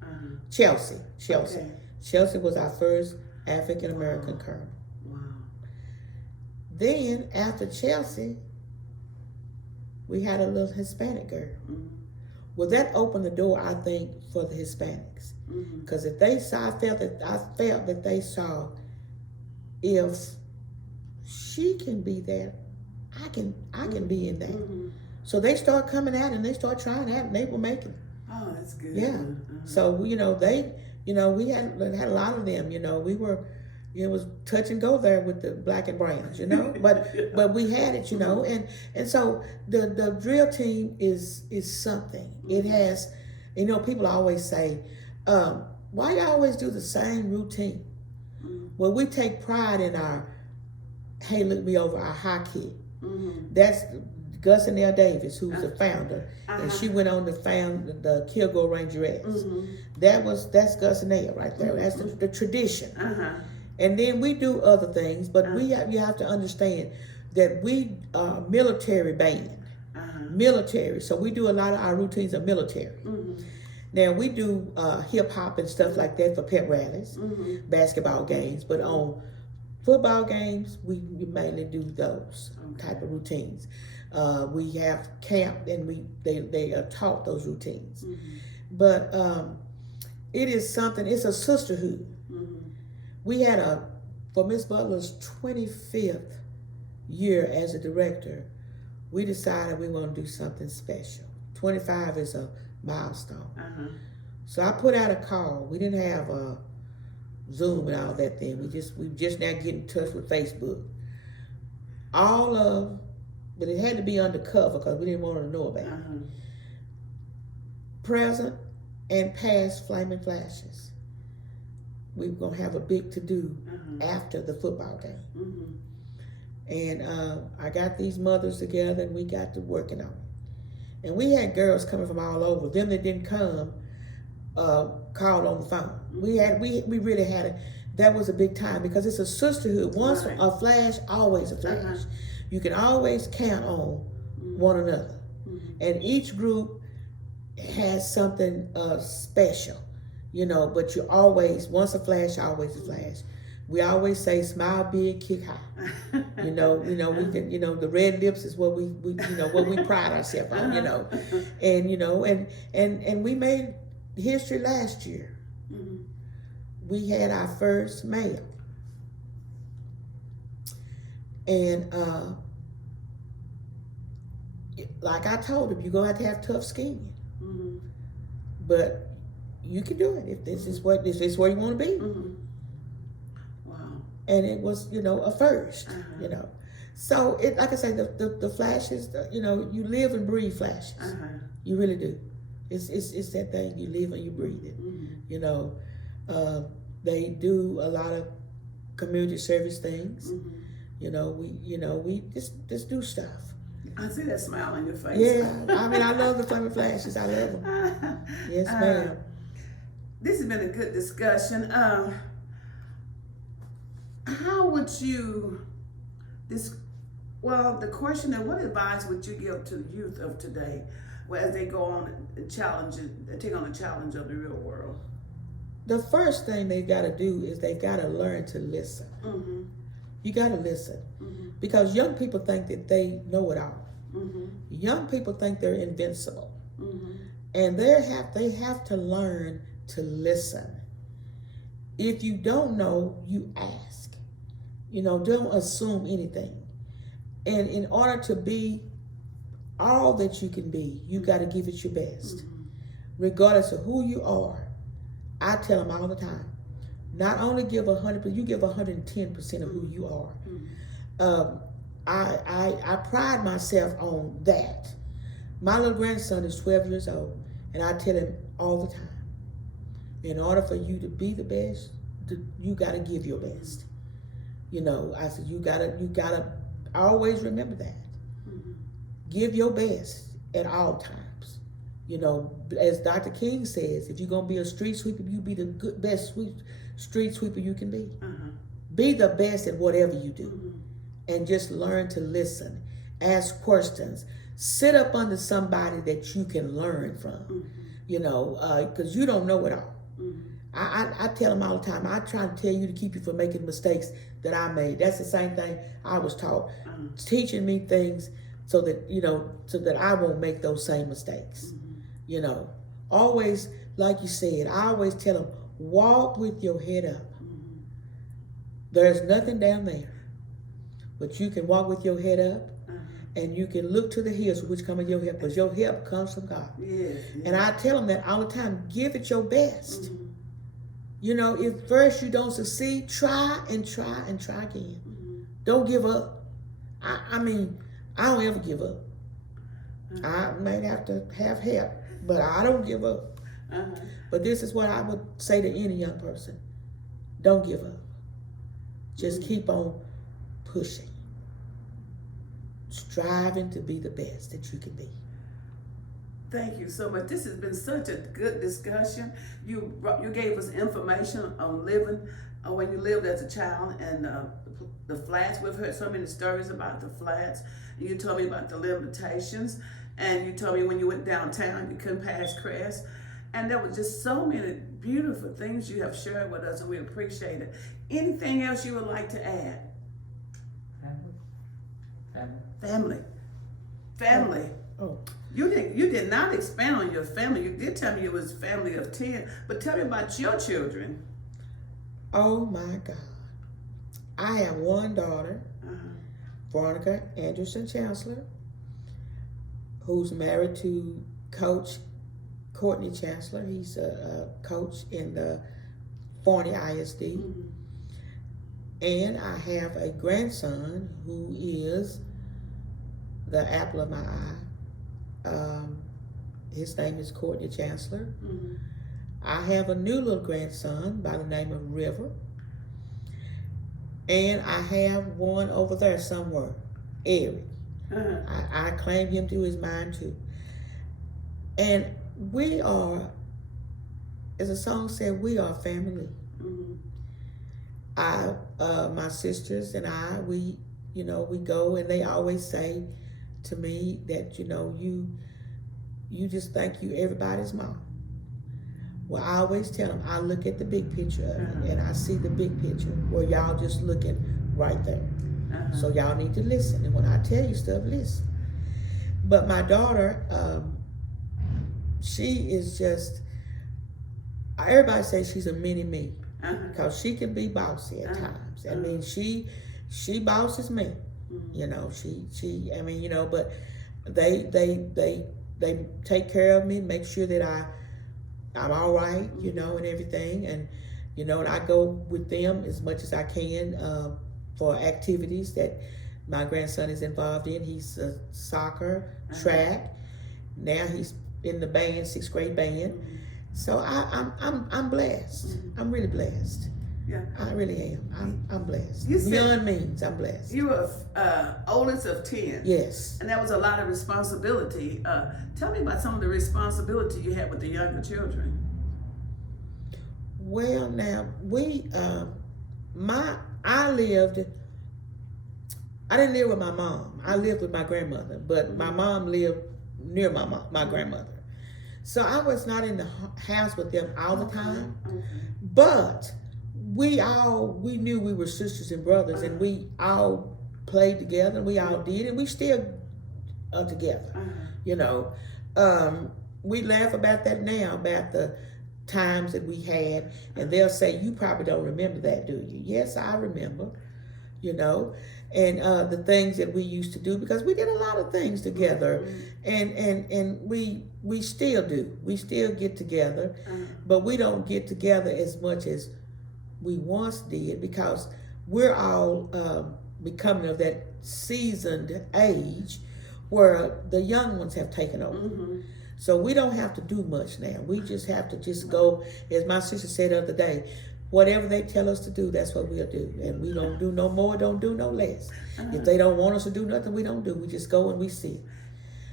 Chelsea. Okay. Chelsea was our first African American colonel. Wow. Then after Chelsea, we had a little Hispanic girl. Well, that opened the door, I think, for the Hispanics, because if they saw, I felt that they saw, if she can be that, I can be in that. So they start coming out and they start trying out, and they were making it. Oh, that's good. Yeah. So you know, we had a lot of them. You know, we were. It was touch and go there with the black and browns, you know, but we had it, you know, and so the drill team is something. It has, you know, people always say, why you always do the same routine? Well, we take pride in our, hey, look me over, our high kick. That's Gus and L. Davis, who's the founder, and she went on to found the Kilgore Rangerettes. That's Gus and L right there. That's the tradition. And then we do other things, but you have to understand that we are military band, military. So we do a lot of our routines are military. Now we do hip hop and stuff like that for pep rallies, basketball games, but on football games we mainly do those type of routines. We have camp and they are taught those routines, but it is something. It's a sisterhood. We had for Miss Butler's 25th year as a director, we decided we want to do something special. 25 is a milestone. So I put out a call. We didn't have Zoom and all that then. We just now get in touch with Facebook. But it had to be undercover because we didn't want to know about it. Present and past Flaming Flashes. We were going to have a big to-do after the football game. And I got these mothers together and we got to working on it. And we had girls coming from all over. Them that didn't come called on the phone. We really had it. That was a big time because it's a sisterhood. Once a flash, always a flash. You can always count on one another. And each group has something special. You know, but you always, once a flash, always a flash. We always say, smile big, kick high. You know, we can, you know, the red lips is what we pride ourselves on, you know. And, you know, and we made history last year. We had our first male. And like I told him, you're going to have tough skin. But you can do it if this is where you want to be. Wow. And it was, you know, a first, you know. So it, like I say, the flashes, you know, you live and breathe flashes. You really do. It's that thing, you live and you breathe it. You know, they do a lot of community service things. You know, we just do stuff. I see that smile on your face. Yeah, I mean, I love the Flaming Flashes. I love them. Yes, ma'am. This has been a good discussion. How would you, the question of what advice would you give to the youth of today as they go on take on the challenge of the real world? The first thing they got to do is they got to learn to listen. You got to listen. Because young people think that they know it all. Young people think they're invincible. And they have to learn to listen. If you don't know, you ask. You know, don't assume anything. And in order to be all that you can be, you got to give it your best. Regardless of who you are. I tell them all the time, not only give 100%, but you give 110% of who you are. I pride myself on that. My little grandson is 12 years old, and I tell him all the time, in order for you to be the best, you gotta give your best. I said, you gotta always remember that. Give your best at all times. As Dr. King says, if you're gonna be a street sweeper, you be the best street sweeper you can be. Be the best at whatever you do, and just learn to listen, ask questions, sit up under somebody that you can learn from. Because you don't know it all. I tell them all the time, I try to tell you to keep you from making mistakes that I made. That's the same thing I was taught, teaching me things so that I won't make those same mistakes. Always, like you said, I always tell them, walk with your head up. There's nothing down there, but you can walk with your head up, and you can look to the hills from which cometh your help, because your help comes from God. Yes. And I tell them that all the time. Give it your best. If first you don't succeed, try and try and try again. Don't give up. I don't ever give up. I might have to have help, but I don't give up. But this is what I would say to any young person. Don't give up. Just keep on pushing. Striving to be the best that you can be. Thank you so much. This has been such a good discussion. You gave us information on living when you lived as a child and the flats. We've heard so many stories about the flats. You told me about the limitations, and you told me when you went downtown you couldn't pass crest. And there was just so many beautiful things you have shared with us, and we appreciate it. Anything else you would like to add? Family. Oh. You did not expand on your family. You did tell me it was a family of 10, but tell me about your children. Oh my God. I have one daughter, Veronica Anderson Chancellor, who's married to Coach Courtney Chancellor. He's a coach in the Forney ISD. And I have a grandson who is the apple of my eye. His name is Courtney Chancellor. I have a new little grandson by the name of River. And I have one over there somewhere, Eric. I claim him to his mind too. And we are, as the song said, we are family. My sisters and I, we go, and they always say to me that, you just think you everybody's mom. Well, I always tell them, I look at the big picture of it, and I see the big picture where y'all just looking right there. So y'all need to listen. And when I tell you stuff, listen. But my daughter, she is just, everybody says she's a mini me. Because she can be bossy at times. I mean, she bosses me. But they take care of me, make sure that I'm all right, and everything. And, and I go with them as much as I can for activities that my grandson is involved in. He's soccer, track. Now he's in the band, 6th grade band. So I'm blessed. I'm really blessed. Yeah, I really am. I'm blessed. You said beyond means, I'm blessed. You were oldest of 10. Yes. And that was a lot of responsibility. Tell me about some of the responsibility you had with the younger children. Well, now I didn't live with my mom. I lived with my grandmother, but my mom lived near my grandmother. So I was not in the house with them all the time, but we knew we were sisters and brothers, and we all played together, and we all did, and we still are together. We laugh about that now, about the times that we had, and they'll say, you probably don't remember that, do you? Yes, I remember, and the things that we used to do, because we did a lot of things together, and we still do. We still get together, but we don't get together as much as we once did, because we're all becoming of that seasoned age where the young ones have taken over. So we don't have to do much now. We just have to just go, as my sister said the other day, whatever they tell us to do, that's what we'll do. And we don't do no more, don't do no less. If they don't want us to do nothing, we don't do. We just go and we see.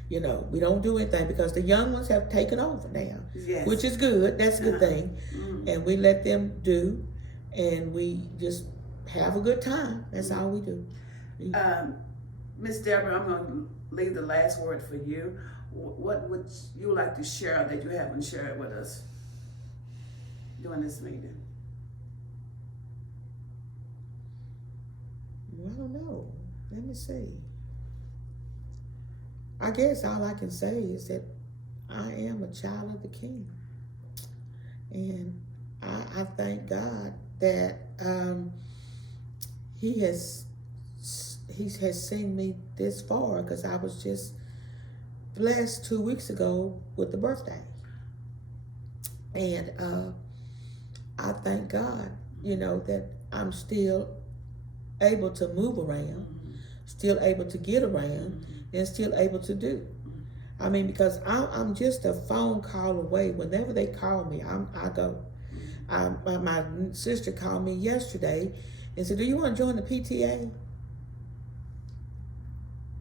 You know, we don't do anything because the young ones have taken over now, Yes. which is good. That's a good thing. And we let them do, and we just have a good time. That's all we do. Miss Deborah, I'm going to leave the last word for you. What would you like to share that you haven't shared with us during this meeting? I don't know. Let me see. I guess all I can say is that I am a child of the King. And I thank God that He has seen me this far, because I was just blessed 2 weeks ago with the birthday. And I thank God, you know, that I'm still able to move around, still able to get around, and still able to do. I mean, because I'm just a phone call away. Whenever they call me, I go. My sister called me yesterday and said, "Do you want to join the PTA?"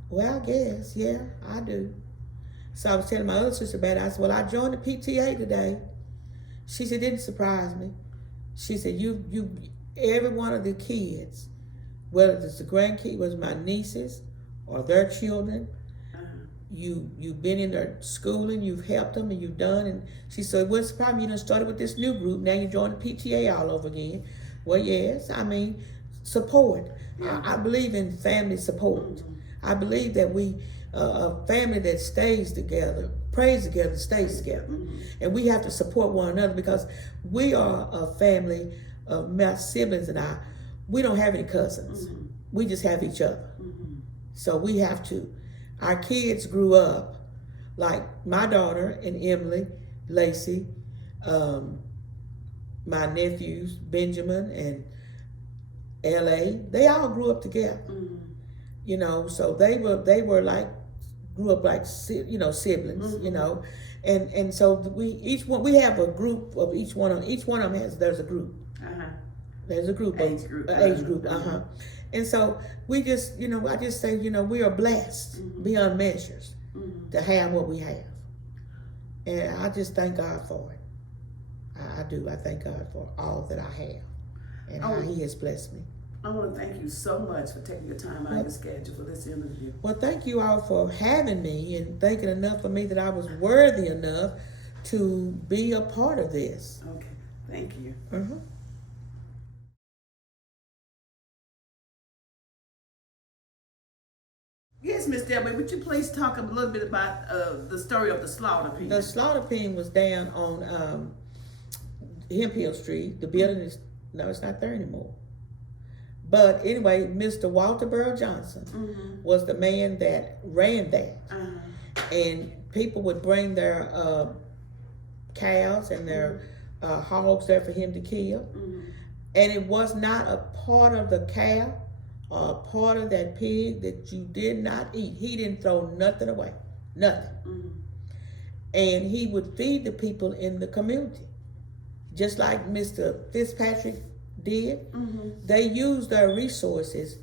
Well, I guess, yeah, I do. So I was telling my other sister about it. I said, "Well, I joined the PTA today." She said, "Didn't surprise me." She said, "You, every one of the kids, whether it's the grandkids, whether it's my nieces or their children, you've been in their schooling, you've helped them, and you've done." And she said, "What's the problem? You done started with this new group. Now you joined the PTA all over again." Well, yes, I mean, support. Yeah. I believe in family support. I believe that we, a family that stays together, prays together, stays together. And we have to support one another, because we are a family of my siblings and I. We don't have any cousins. We just have each other. So we have to. Our kids grew up, like my daughter and Emily, Lacey, my nephews, Benjamin and L.A., they all grew up together. You know, so they were like, grew up like, you know, siblings, you know. And so we have a group of each one of them there's a group. There's a group. Age group. And so we just, you know, I just say, you know, we are blessed beyond measures to have what we have. And I just thank God for it. I do. I thank God for all that I have and how He has blessed me. I want to thank you so much for taking your time out of your schedule for this interview. Well, thank you all for having me and thinking enough of me that I was worthy enough to be a part of this. Okay. Thank you. Yes, Miss Deborah, would you please talk a little bit about the story of the slaughter pen? The slaughter pen was down on Hemphill Street. The building is, no, it's not there anymore. But anyway, Mr. Walter Burrell Johnson was the man that ran that. And people would bring their cows and their hogs there for him to kill. And it was not a part of the cow or a part of that pig that you did not eat. He didn't throw nothing away, nothing. And he would feed the people in the community. Just like Mr. Fitzpatrick did. They used their resources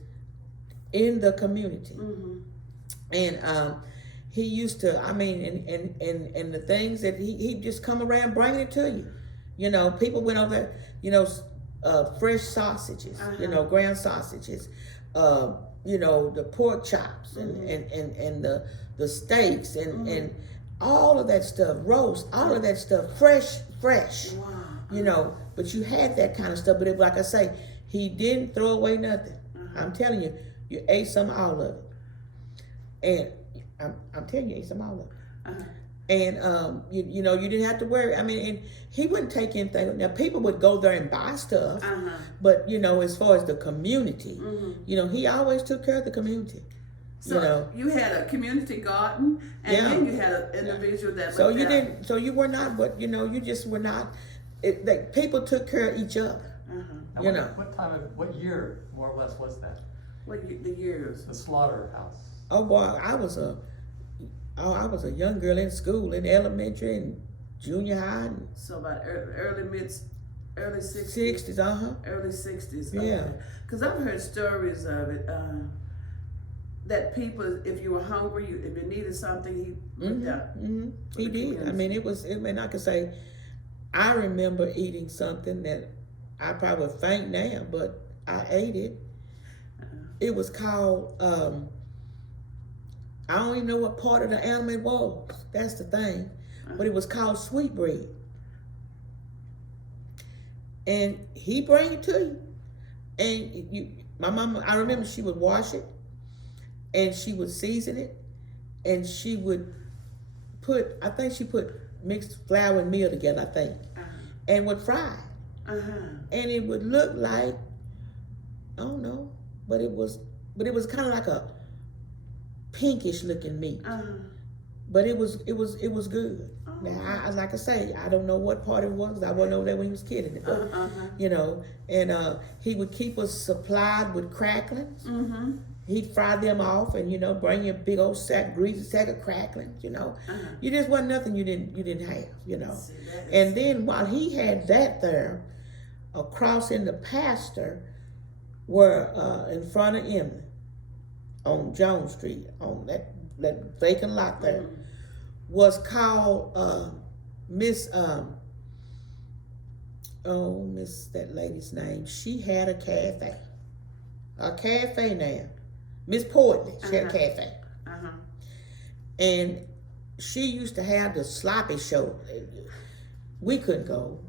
in the community. And he used to, I mean, and the things that he just come around bringing it to you. You know, people went over there, you know, fresh sausages, you know, ground sausages, you know, the pork chops and the steaks and all of that stuff, roast, all of that stuff, fresh. Wow. You know, but you had that kind of stuff. But like I say, he didn't throw away nothing. I'm telling you, you ate some all of it. And I'm telling you, ate some all of it. And you know, you didn't have to worry. I mean, and he wouldn't take anything. Now people would go there and buy stuff, but you know, as far as the community, you know, he always took care of the community. So you know, you had a community garden, and then you had an individual that. So you didn't. So you were not. What you know, you just were not. People took care of each other. You know. What year, more or less, was that? The years? The slaughterhouse. Oh boy, I was a young girl in school, in elementary and junior high. So about early mid Early 60s. 60s, Early 60s. Yeah. Because I've heard stories of it. That people, if you were hungry, if you needed something, he looked out. He did. I mean, I could say, I remember eating something that I probably would faint now, but I ate it. It was called, I don't even know what part of the animal it was. That's the thing. But it was called sweetbread. And he bring it to you. And my mama, I remember she would wash it, and she would season it, and she would I think she put mixed flour and meal together, I think, and would fry it. And it would look like, I don't know, but it was kind of like a pinkish looking meat. But it was good. Now, like I say, I don't know what part it was. I wasn't over there when he was kidding it, but, you know. And he would keep us supplied with cracklings. He'd fry them off, and bring you a big old greasy sack of cracklings. You just wasn't nothing you didn't have. And then while he had that there, across in the pasture, were in front of Emily on Jones Street, on that vacant lot there, was called Miss that lady's name. She had a cafe now. Miss Portly, she had a cafe. And she used to have the sloppy show. We couldn't go,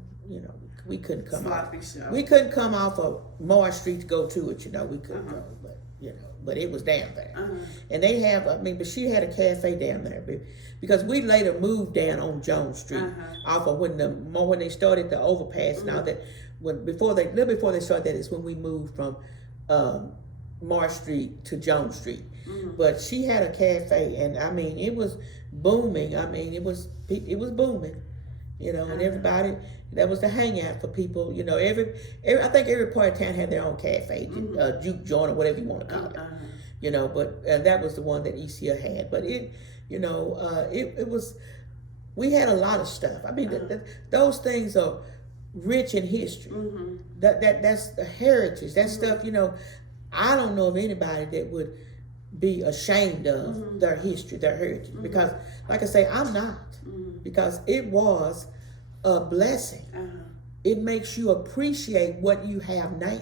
we couldn't come Sloppy off. show. We couldn't come off of Marsh Street to go to it, we couldn't go, but it was down there. And they have, but she had a cafe down there, because we later moved down on Jones Street, off of when they started the overpass. Now that before they started that is when we moved from Marsh Street to Jones Street. But she had a cafe, and it was booming. It was booming, and everybody, that was the hangout for people. I think every part of town had their own cafe, juke joint or whatever you want to call it. But that was the one that ECA had. But it was. We had a lot of stuff. Those things are rich in history. That's the heritage. That stuff. I don't know of anybody that would be ashamed of their history, their heritage, because, like I say, I'm not, because it was a blessing. It makes you appreciate what you have now,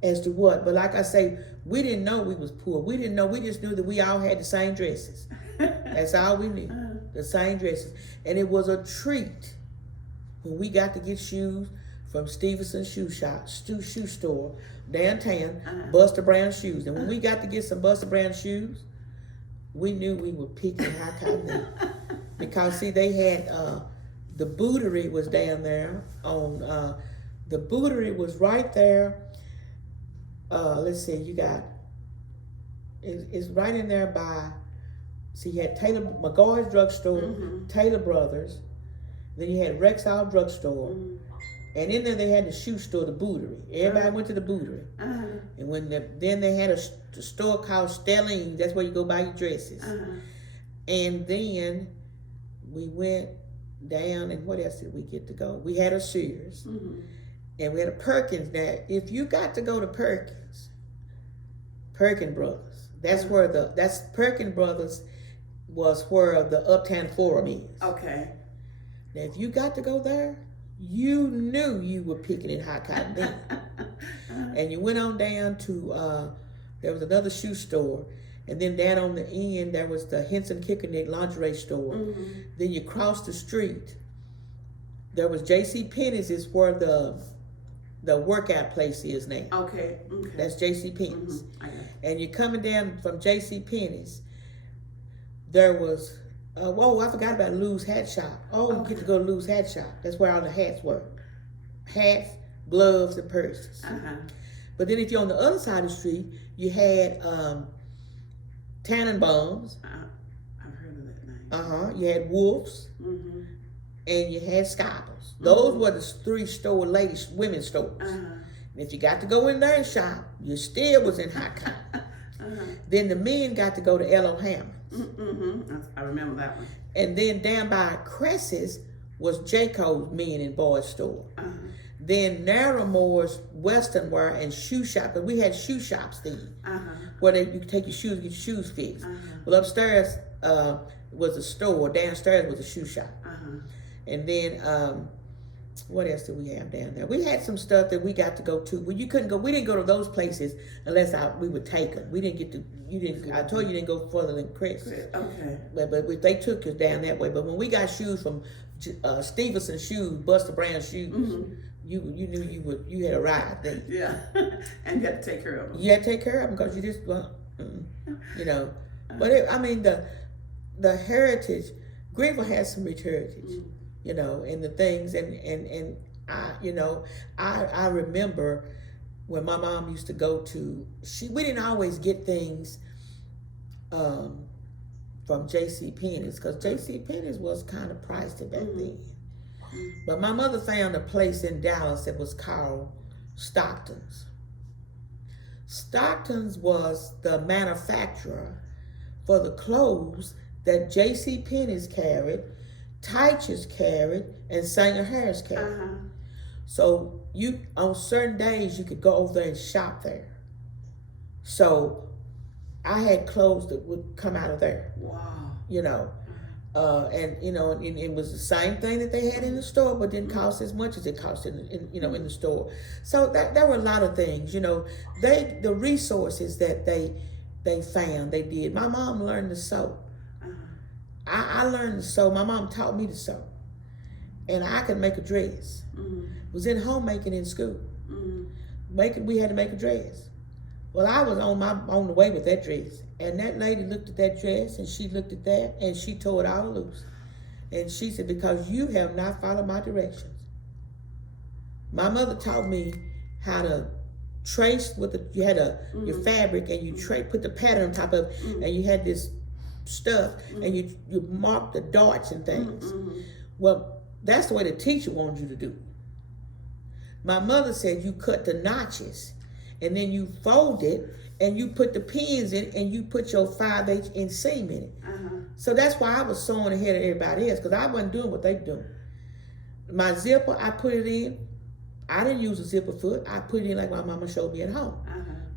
as to what. But like I say, we didn't know we was poor. We didn't know. We just knew that we all had the same dresses. That's all we knew, the same dresses. And it was a treat when we got to get shoes from Stevenson's shoe store downtown, Buster Brown shoes. And when we got to get some Buster Brown shoes, we knew we were picking high cotton. Because see, they had the bootery was down there on the bootery was right there. Let's see, you got it's right in there by, see, you had Taylor McGuire's drugstore, Taylor Brothers, then you had Rexall drugstore. And in there they had the shoe store, the bootery. Everybody went to the bootery. And then they had a store called Stelling. That's where you go buy your dresses. And then we went down, and what else did we get to go? We had a Sears. And we had a Perkins. Now, if you got to go to Perkins Brothers, that's where Perkins Brothers was where the Uptown Forum is. Okay. Now, if you got to go there, you knew you were picking in high cotton then. And you went on down to, there was another shoe store. And then down on the end, there was the Henson Kickernick lingerie store. Then you crossed the street. There was J.C. Penney's, is where the workout place is now. Okay. That's J.C. Penney's. And you're coming down from J.C. Penney's. There was, I forgot about Lou's Hat Shop. You get to go to Lou's Hat Shop. That's where all the hats were. Hats, gloves, and purses. But then if you're on the other side of the street, you had Tannenbaums. I've heard of that name. You had Wolf's. And you had Scalpels. Those were the three women's stores. And if you got to go in there and shop, you still was in high cotton. Then the men got to go to L.O. Hammond's. I remember that one. And then down by Cress's was Jayco's men and boys store. Then Narrow-Moore's Western wear and shoe shop, because we had shoe shops then, where you could take your shoes, get your shoes fixed. Well, upstairs was a store, downstairs was a shoe shop. And then what else did we have down there? We had some stuff that we got to go to. Well, you couldn't go. We didn't go to those places unless we would take them. We didn't get to. You didn't. I told you didn't go further than Chris. Okay. But they took us down that way. But when we got shoes from Stevenson Shoes, Buster Brown Shoes, you knew you had a ride then. Yeah, and you had to take care of them. You had to take care of them because you just you know. But the heritage, Greenville has some rich heritage. You know, and the things, and I remember when my mom used to go to, we didn't always get things from J.C. Penney's, because J.C. Penney's was kind of pricey back then. But my mother found a place in Dallas that was called Stockton's. Stockton's was the manufacturer for the clothes that J.C. Penney's carried, Teich's carried, and Sanger Harris carried. So you, on certain days, you could go over there and shop there. So I had clothes that would come out of there. Wow. You know, and you know, and it was the same thing that they had in the store, but didn't cost as much as it cost in the store. So there were a lot of things. You know, the resources that they found, they did. My mom learned to sew. I learned to sew. My mom taught me to sew. And I could make a dress. Was in homemaking in school. We had to make a dress. Well, I was on the way with that dress. And that lady looked at that dress, and she looked at that, and she tore it all loose. And she said, because you have not followed my directions. My mother taught me how to trace you had your fabric, and you put the pattern on top of it, and you had this stuff, and you mark the darts and things. Well, that's the way the teacher wanted you to do. My mother said you cut the notches, and then you fold it, and you put the pins in, and you put your 5/8 inseam in it. So that's why I was sewing ahead of everybody else, because I wasn't doing what they doing. My zipper, I put it in. I didn't use a zipper foot. I put it in like my mama showed me at home.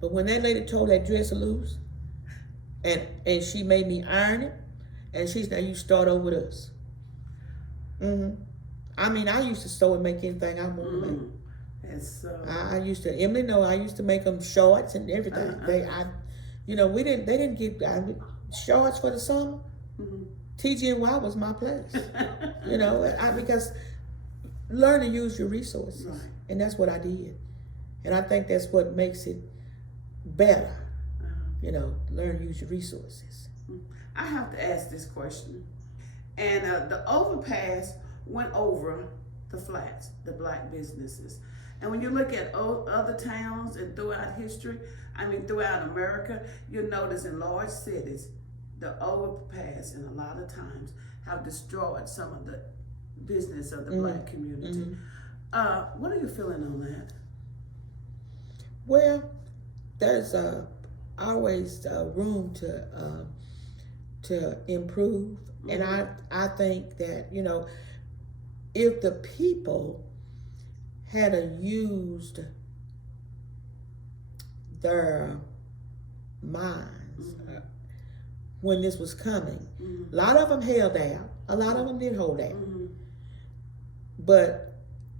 But when that lady tore that dress loose, and she made me iron it, and she said, now you start over with us. I mean, I used to sew and make anything I wanted to make. And so I used to, Emily know, I used to make them shorts and everything. They didn't get shorts for the summer. TG&Y was my place. You know, because learn to use your resources. And that's what I did. And I think that's what makes it better. You know, learn to use your resources. I have to ask this question. And the overpass went over the flats, the black businesses. And when you look at other towns and throughout history, throughout America, you'll notice in large cities, the overpass, and a lot of times, have destroyed some of the business of the black community. What are you feeling on that? Well, there's always room to improve, and I think that, you know, if the people had used their minds when this was coming, a lot of them held out. A lot of them did hold out, but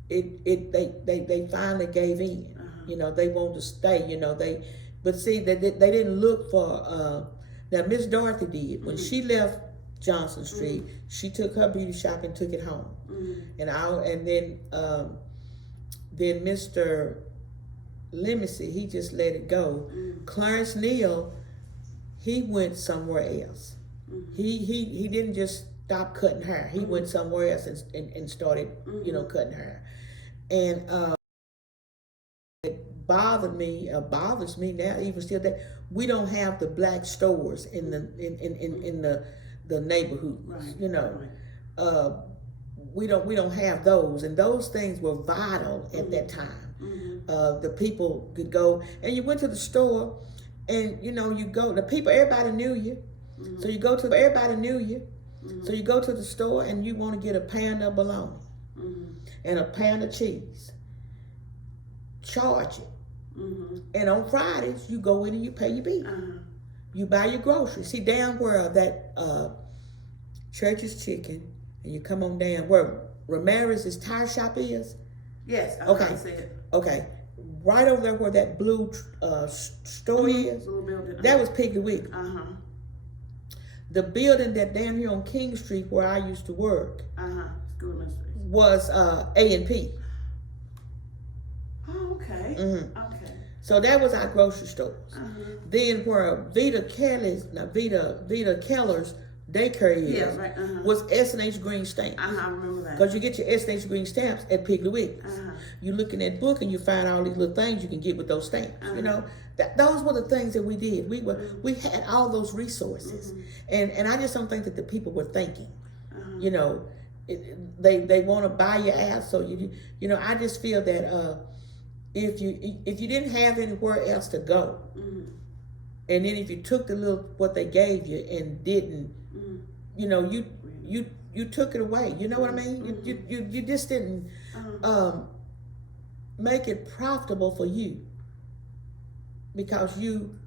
they finally gave in. You know, they wanted to stay. You know, but see, they didn't look for. Now, Miss Dorothy did when she left Johnson Street. She took her beauty shop and took it home, and then Mr. Lemsey, he just let it go. Clarence Neal, he went somewhere else. He didn't just stop cutting hair. He went somewhere else and started, you know, cutting hair. And it bothered me, bothers me now, even still, that we don't have the black stores in the neighborhoods. You know, we don't have those, and those things were vital at that time. The people could go, and you went to the store, and you know, everybody knew you. So you go to So you go to the store and you want to get a pound of bologna and a pound of cheese. charge it. And on Fridays, you go in and you pay your bill. You buy your groceries. See, down where that Church's Chicken, and you come on down where Ramirez's tire shop is. Yes. Okay. See it. Okay. Right over there where that blue store is. Blue building. That was Piggly Wiggly. The building that down here on King Street where I used to work School mysteries. was A&P. Oh, okay. Mhm. Okay. So that was our grocery stores. Then where Vita Keller's daycare is, Yeah, right. was S&H Green Stamps. I remember that. Because you get your S&H Green Stamps at Piggly Wiggly's. You look in that book and you find all these little things you can get with those stamps. You know, those were the things that we did. We had all those resources, and I just don't think that the people were thinking. You know, they want to buy your ass, so you know. I just feel that if you didn't have anywhere else to go, and then if you took the little what they gave you and didn't, you know, you took it away. You know what I mean? You just didn't make it profitable for you because you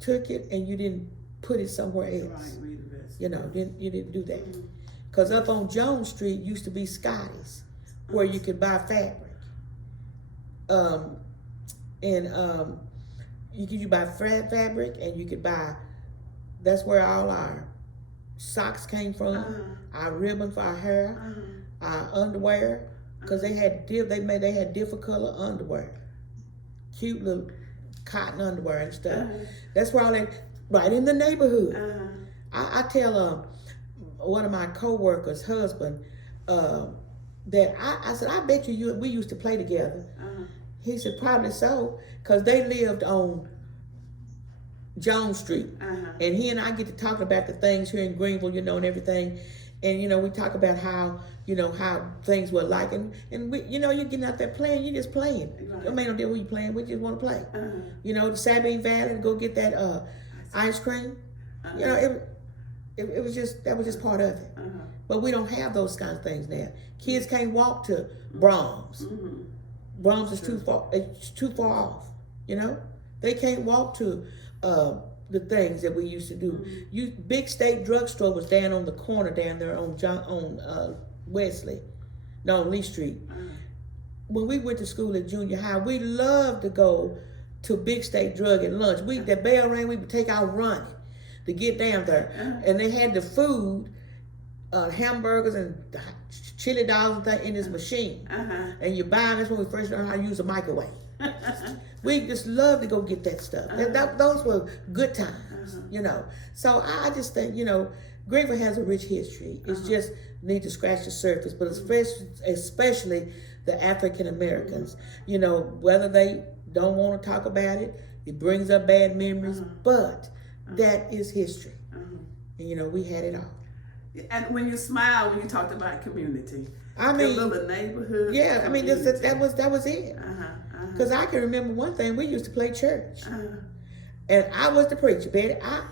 took it and you didn't put it somewhere else. Right, reinvest. You know, you didn't do that. Because up on Jones Street used to be Scotty's, where you could buy fabric. You could buy fabric, and you could buy. That's where all our socks came from, our ribbon for our hair, our underwear, because they had different color underwear, cute little cotton underwear and stuff. That's where all that right in the neighborhood. I tell one of my co-workers' husband that I said, I bet you we used to play together. He said, probably so, because they lived on Jones Street. And he and I get to talking about the things here in Greenville, you know, and everything. And, you know, we talk about how, you know, how things were like. And we, you know, you're getting out there playing, you're just playing. Right. Don't make no deal who you playing, we just want to play. You know, the Sabine Valley, to go get that ice cream. You know, it was just, that was just part of it. But we don't have those kinds of things now. Kids can't walk to Brahms. Brahms is too far. It's too far off. You know, they can't walk to the things that we used to do. Big State Drugstore was down on the corner down there on Lee Street. When we went to school at junior high, we loved to go to Big State Drug at lunch. The bell rang, we would take out running to get down there, and they had the food, hamburgers and chili dogs and things in this machine. And you buy them. That's when we first learned how to use a microwave. We just love to go get that stuff. Those were good times, you know. So I just think, you know, Greenville has a rich history. It's just need to scratch the surface, but especially the African Americans. You know, whether they don't want to talk about it, it brings up bad memories, but that is history. And, you know, we had it all. And when you smile when you talked about community, I mean, the little neighborhood. Yeah, I mean, that was it. Because I can remember one thing, we used to play church. And I was the preacher, Betty. I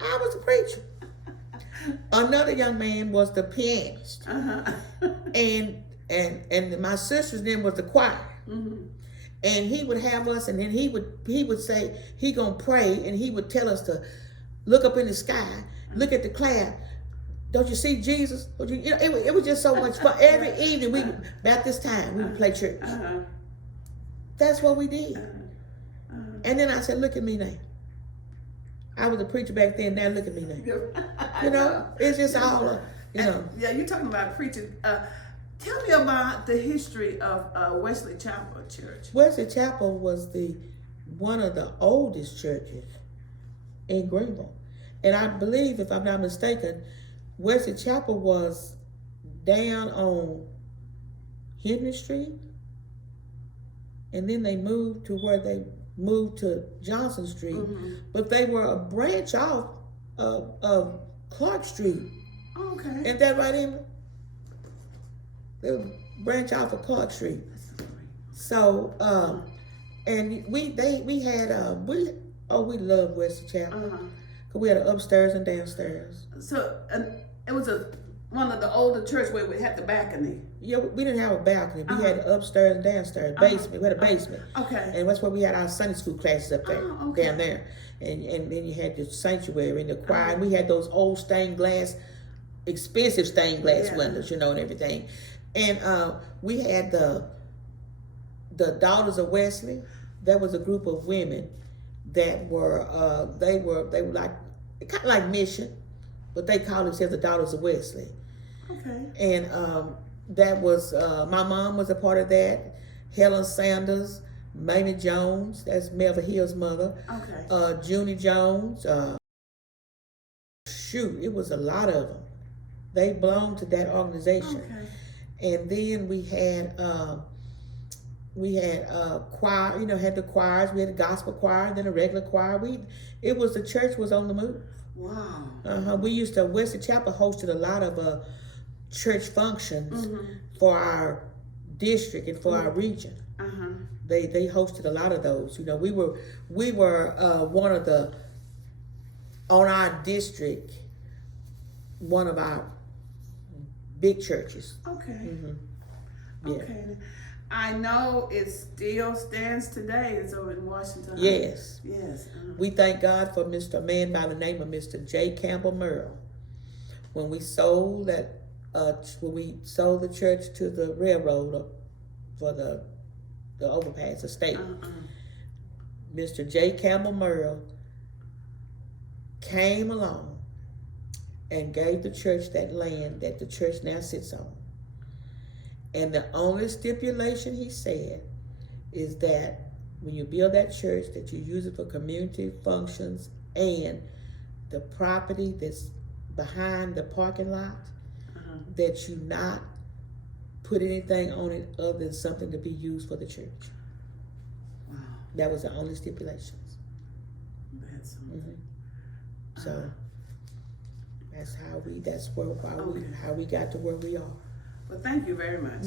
was the preacher. Another young man was the pianist. And my sister's name was the choir. And he would have us, and then he would say, he gonna pray, and he would tell us to look up in the sky, look at the cloud. Don't you see Jesus? You know, it was just so much fun. Every evening, about this time, we would play church. That's what we did. And then I said, look at me now. I was a preacher back then, now look at me now. You know, it's just all, you know. Yeah, you're talking about preaching. Tell me about the history of Wesley Chapel Church. Wesley Chapel was one of the oldest churches in Greenville. And I believe, if I'm not mistaken, Wesley Chapel was down on Henry Street, and then they moved to Johnson Street, but they were a branch off of Clark Street. Okay. Ain't that right, Emma? They were branch off of Clark Street. So, and we loved Wesley Chapel. We had an upstairs and downstairs. So it was one of the older church where we had the balcony. Yeah, we didn't have a balcony. We Uh-huh. had upstairs and downstairs, basement. We had a basement. Okay. And that's where we had our Sunday school classes up there, Oh, okay. down there. And then you had the sanctuary and the choir. And we had those old stained glass, expensive stained glass Yeah. windows, you know, and everything. And we had the Daughters of Wesley. That was a group of women that were they were like kind of like Mission, but they called themselves the Daughters of Wesley. Okay. And that was my mom was a part of that. Helen Sanders, Mamie Jones, that's Melvin Hill's mother. Okay. Junie Jones. Shoot, it was a lot of them. They belonged to that organization. Okay. And then we had choir. You know, had the choirs. We had a gospel choir, and then a regular choir. The church was on the move. Wow. We used to Wesley Chapel hosted a lot of church functions for our district and for our region. Uh-huh. They hosted a lot of those. You know, we were one of the on our district, one of our big churches. Okay. Yeah. Okay. I know it still stands today. It's over in Washington. Yes. Yes. We thank God for a man by the name of Mr. J. Campbell Merrill. When we sold the church to the railroad for the overpass estate, Mr. J. Campbell Merrill came along and gave the church that land that the church now sits on. And the only stipulation he said is that when you build that church, that you use it for community functions, and the property that's behind the parking lot, that you not put anything on it other than something to be used for the church. Wow. That was the only stipulations. That's something. So that's how we got to where we are. Well, thank you very much.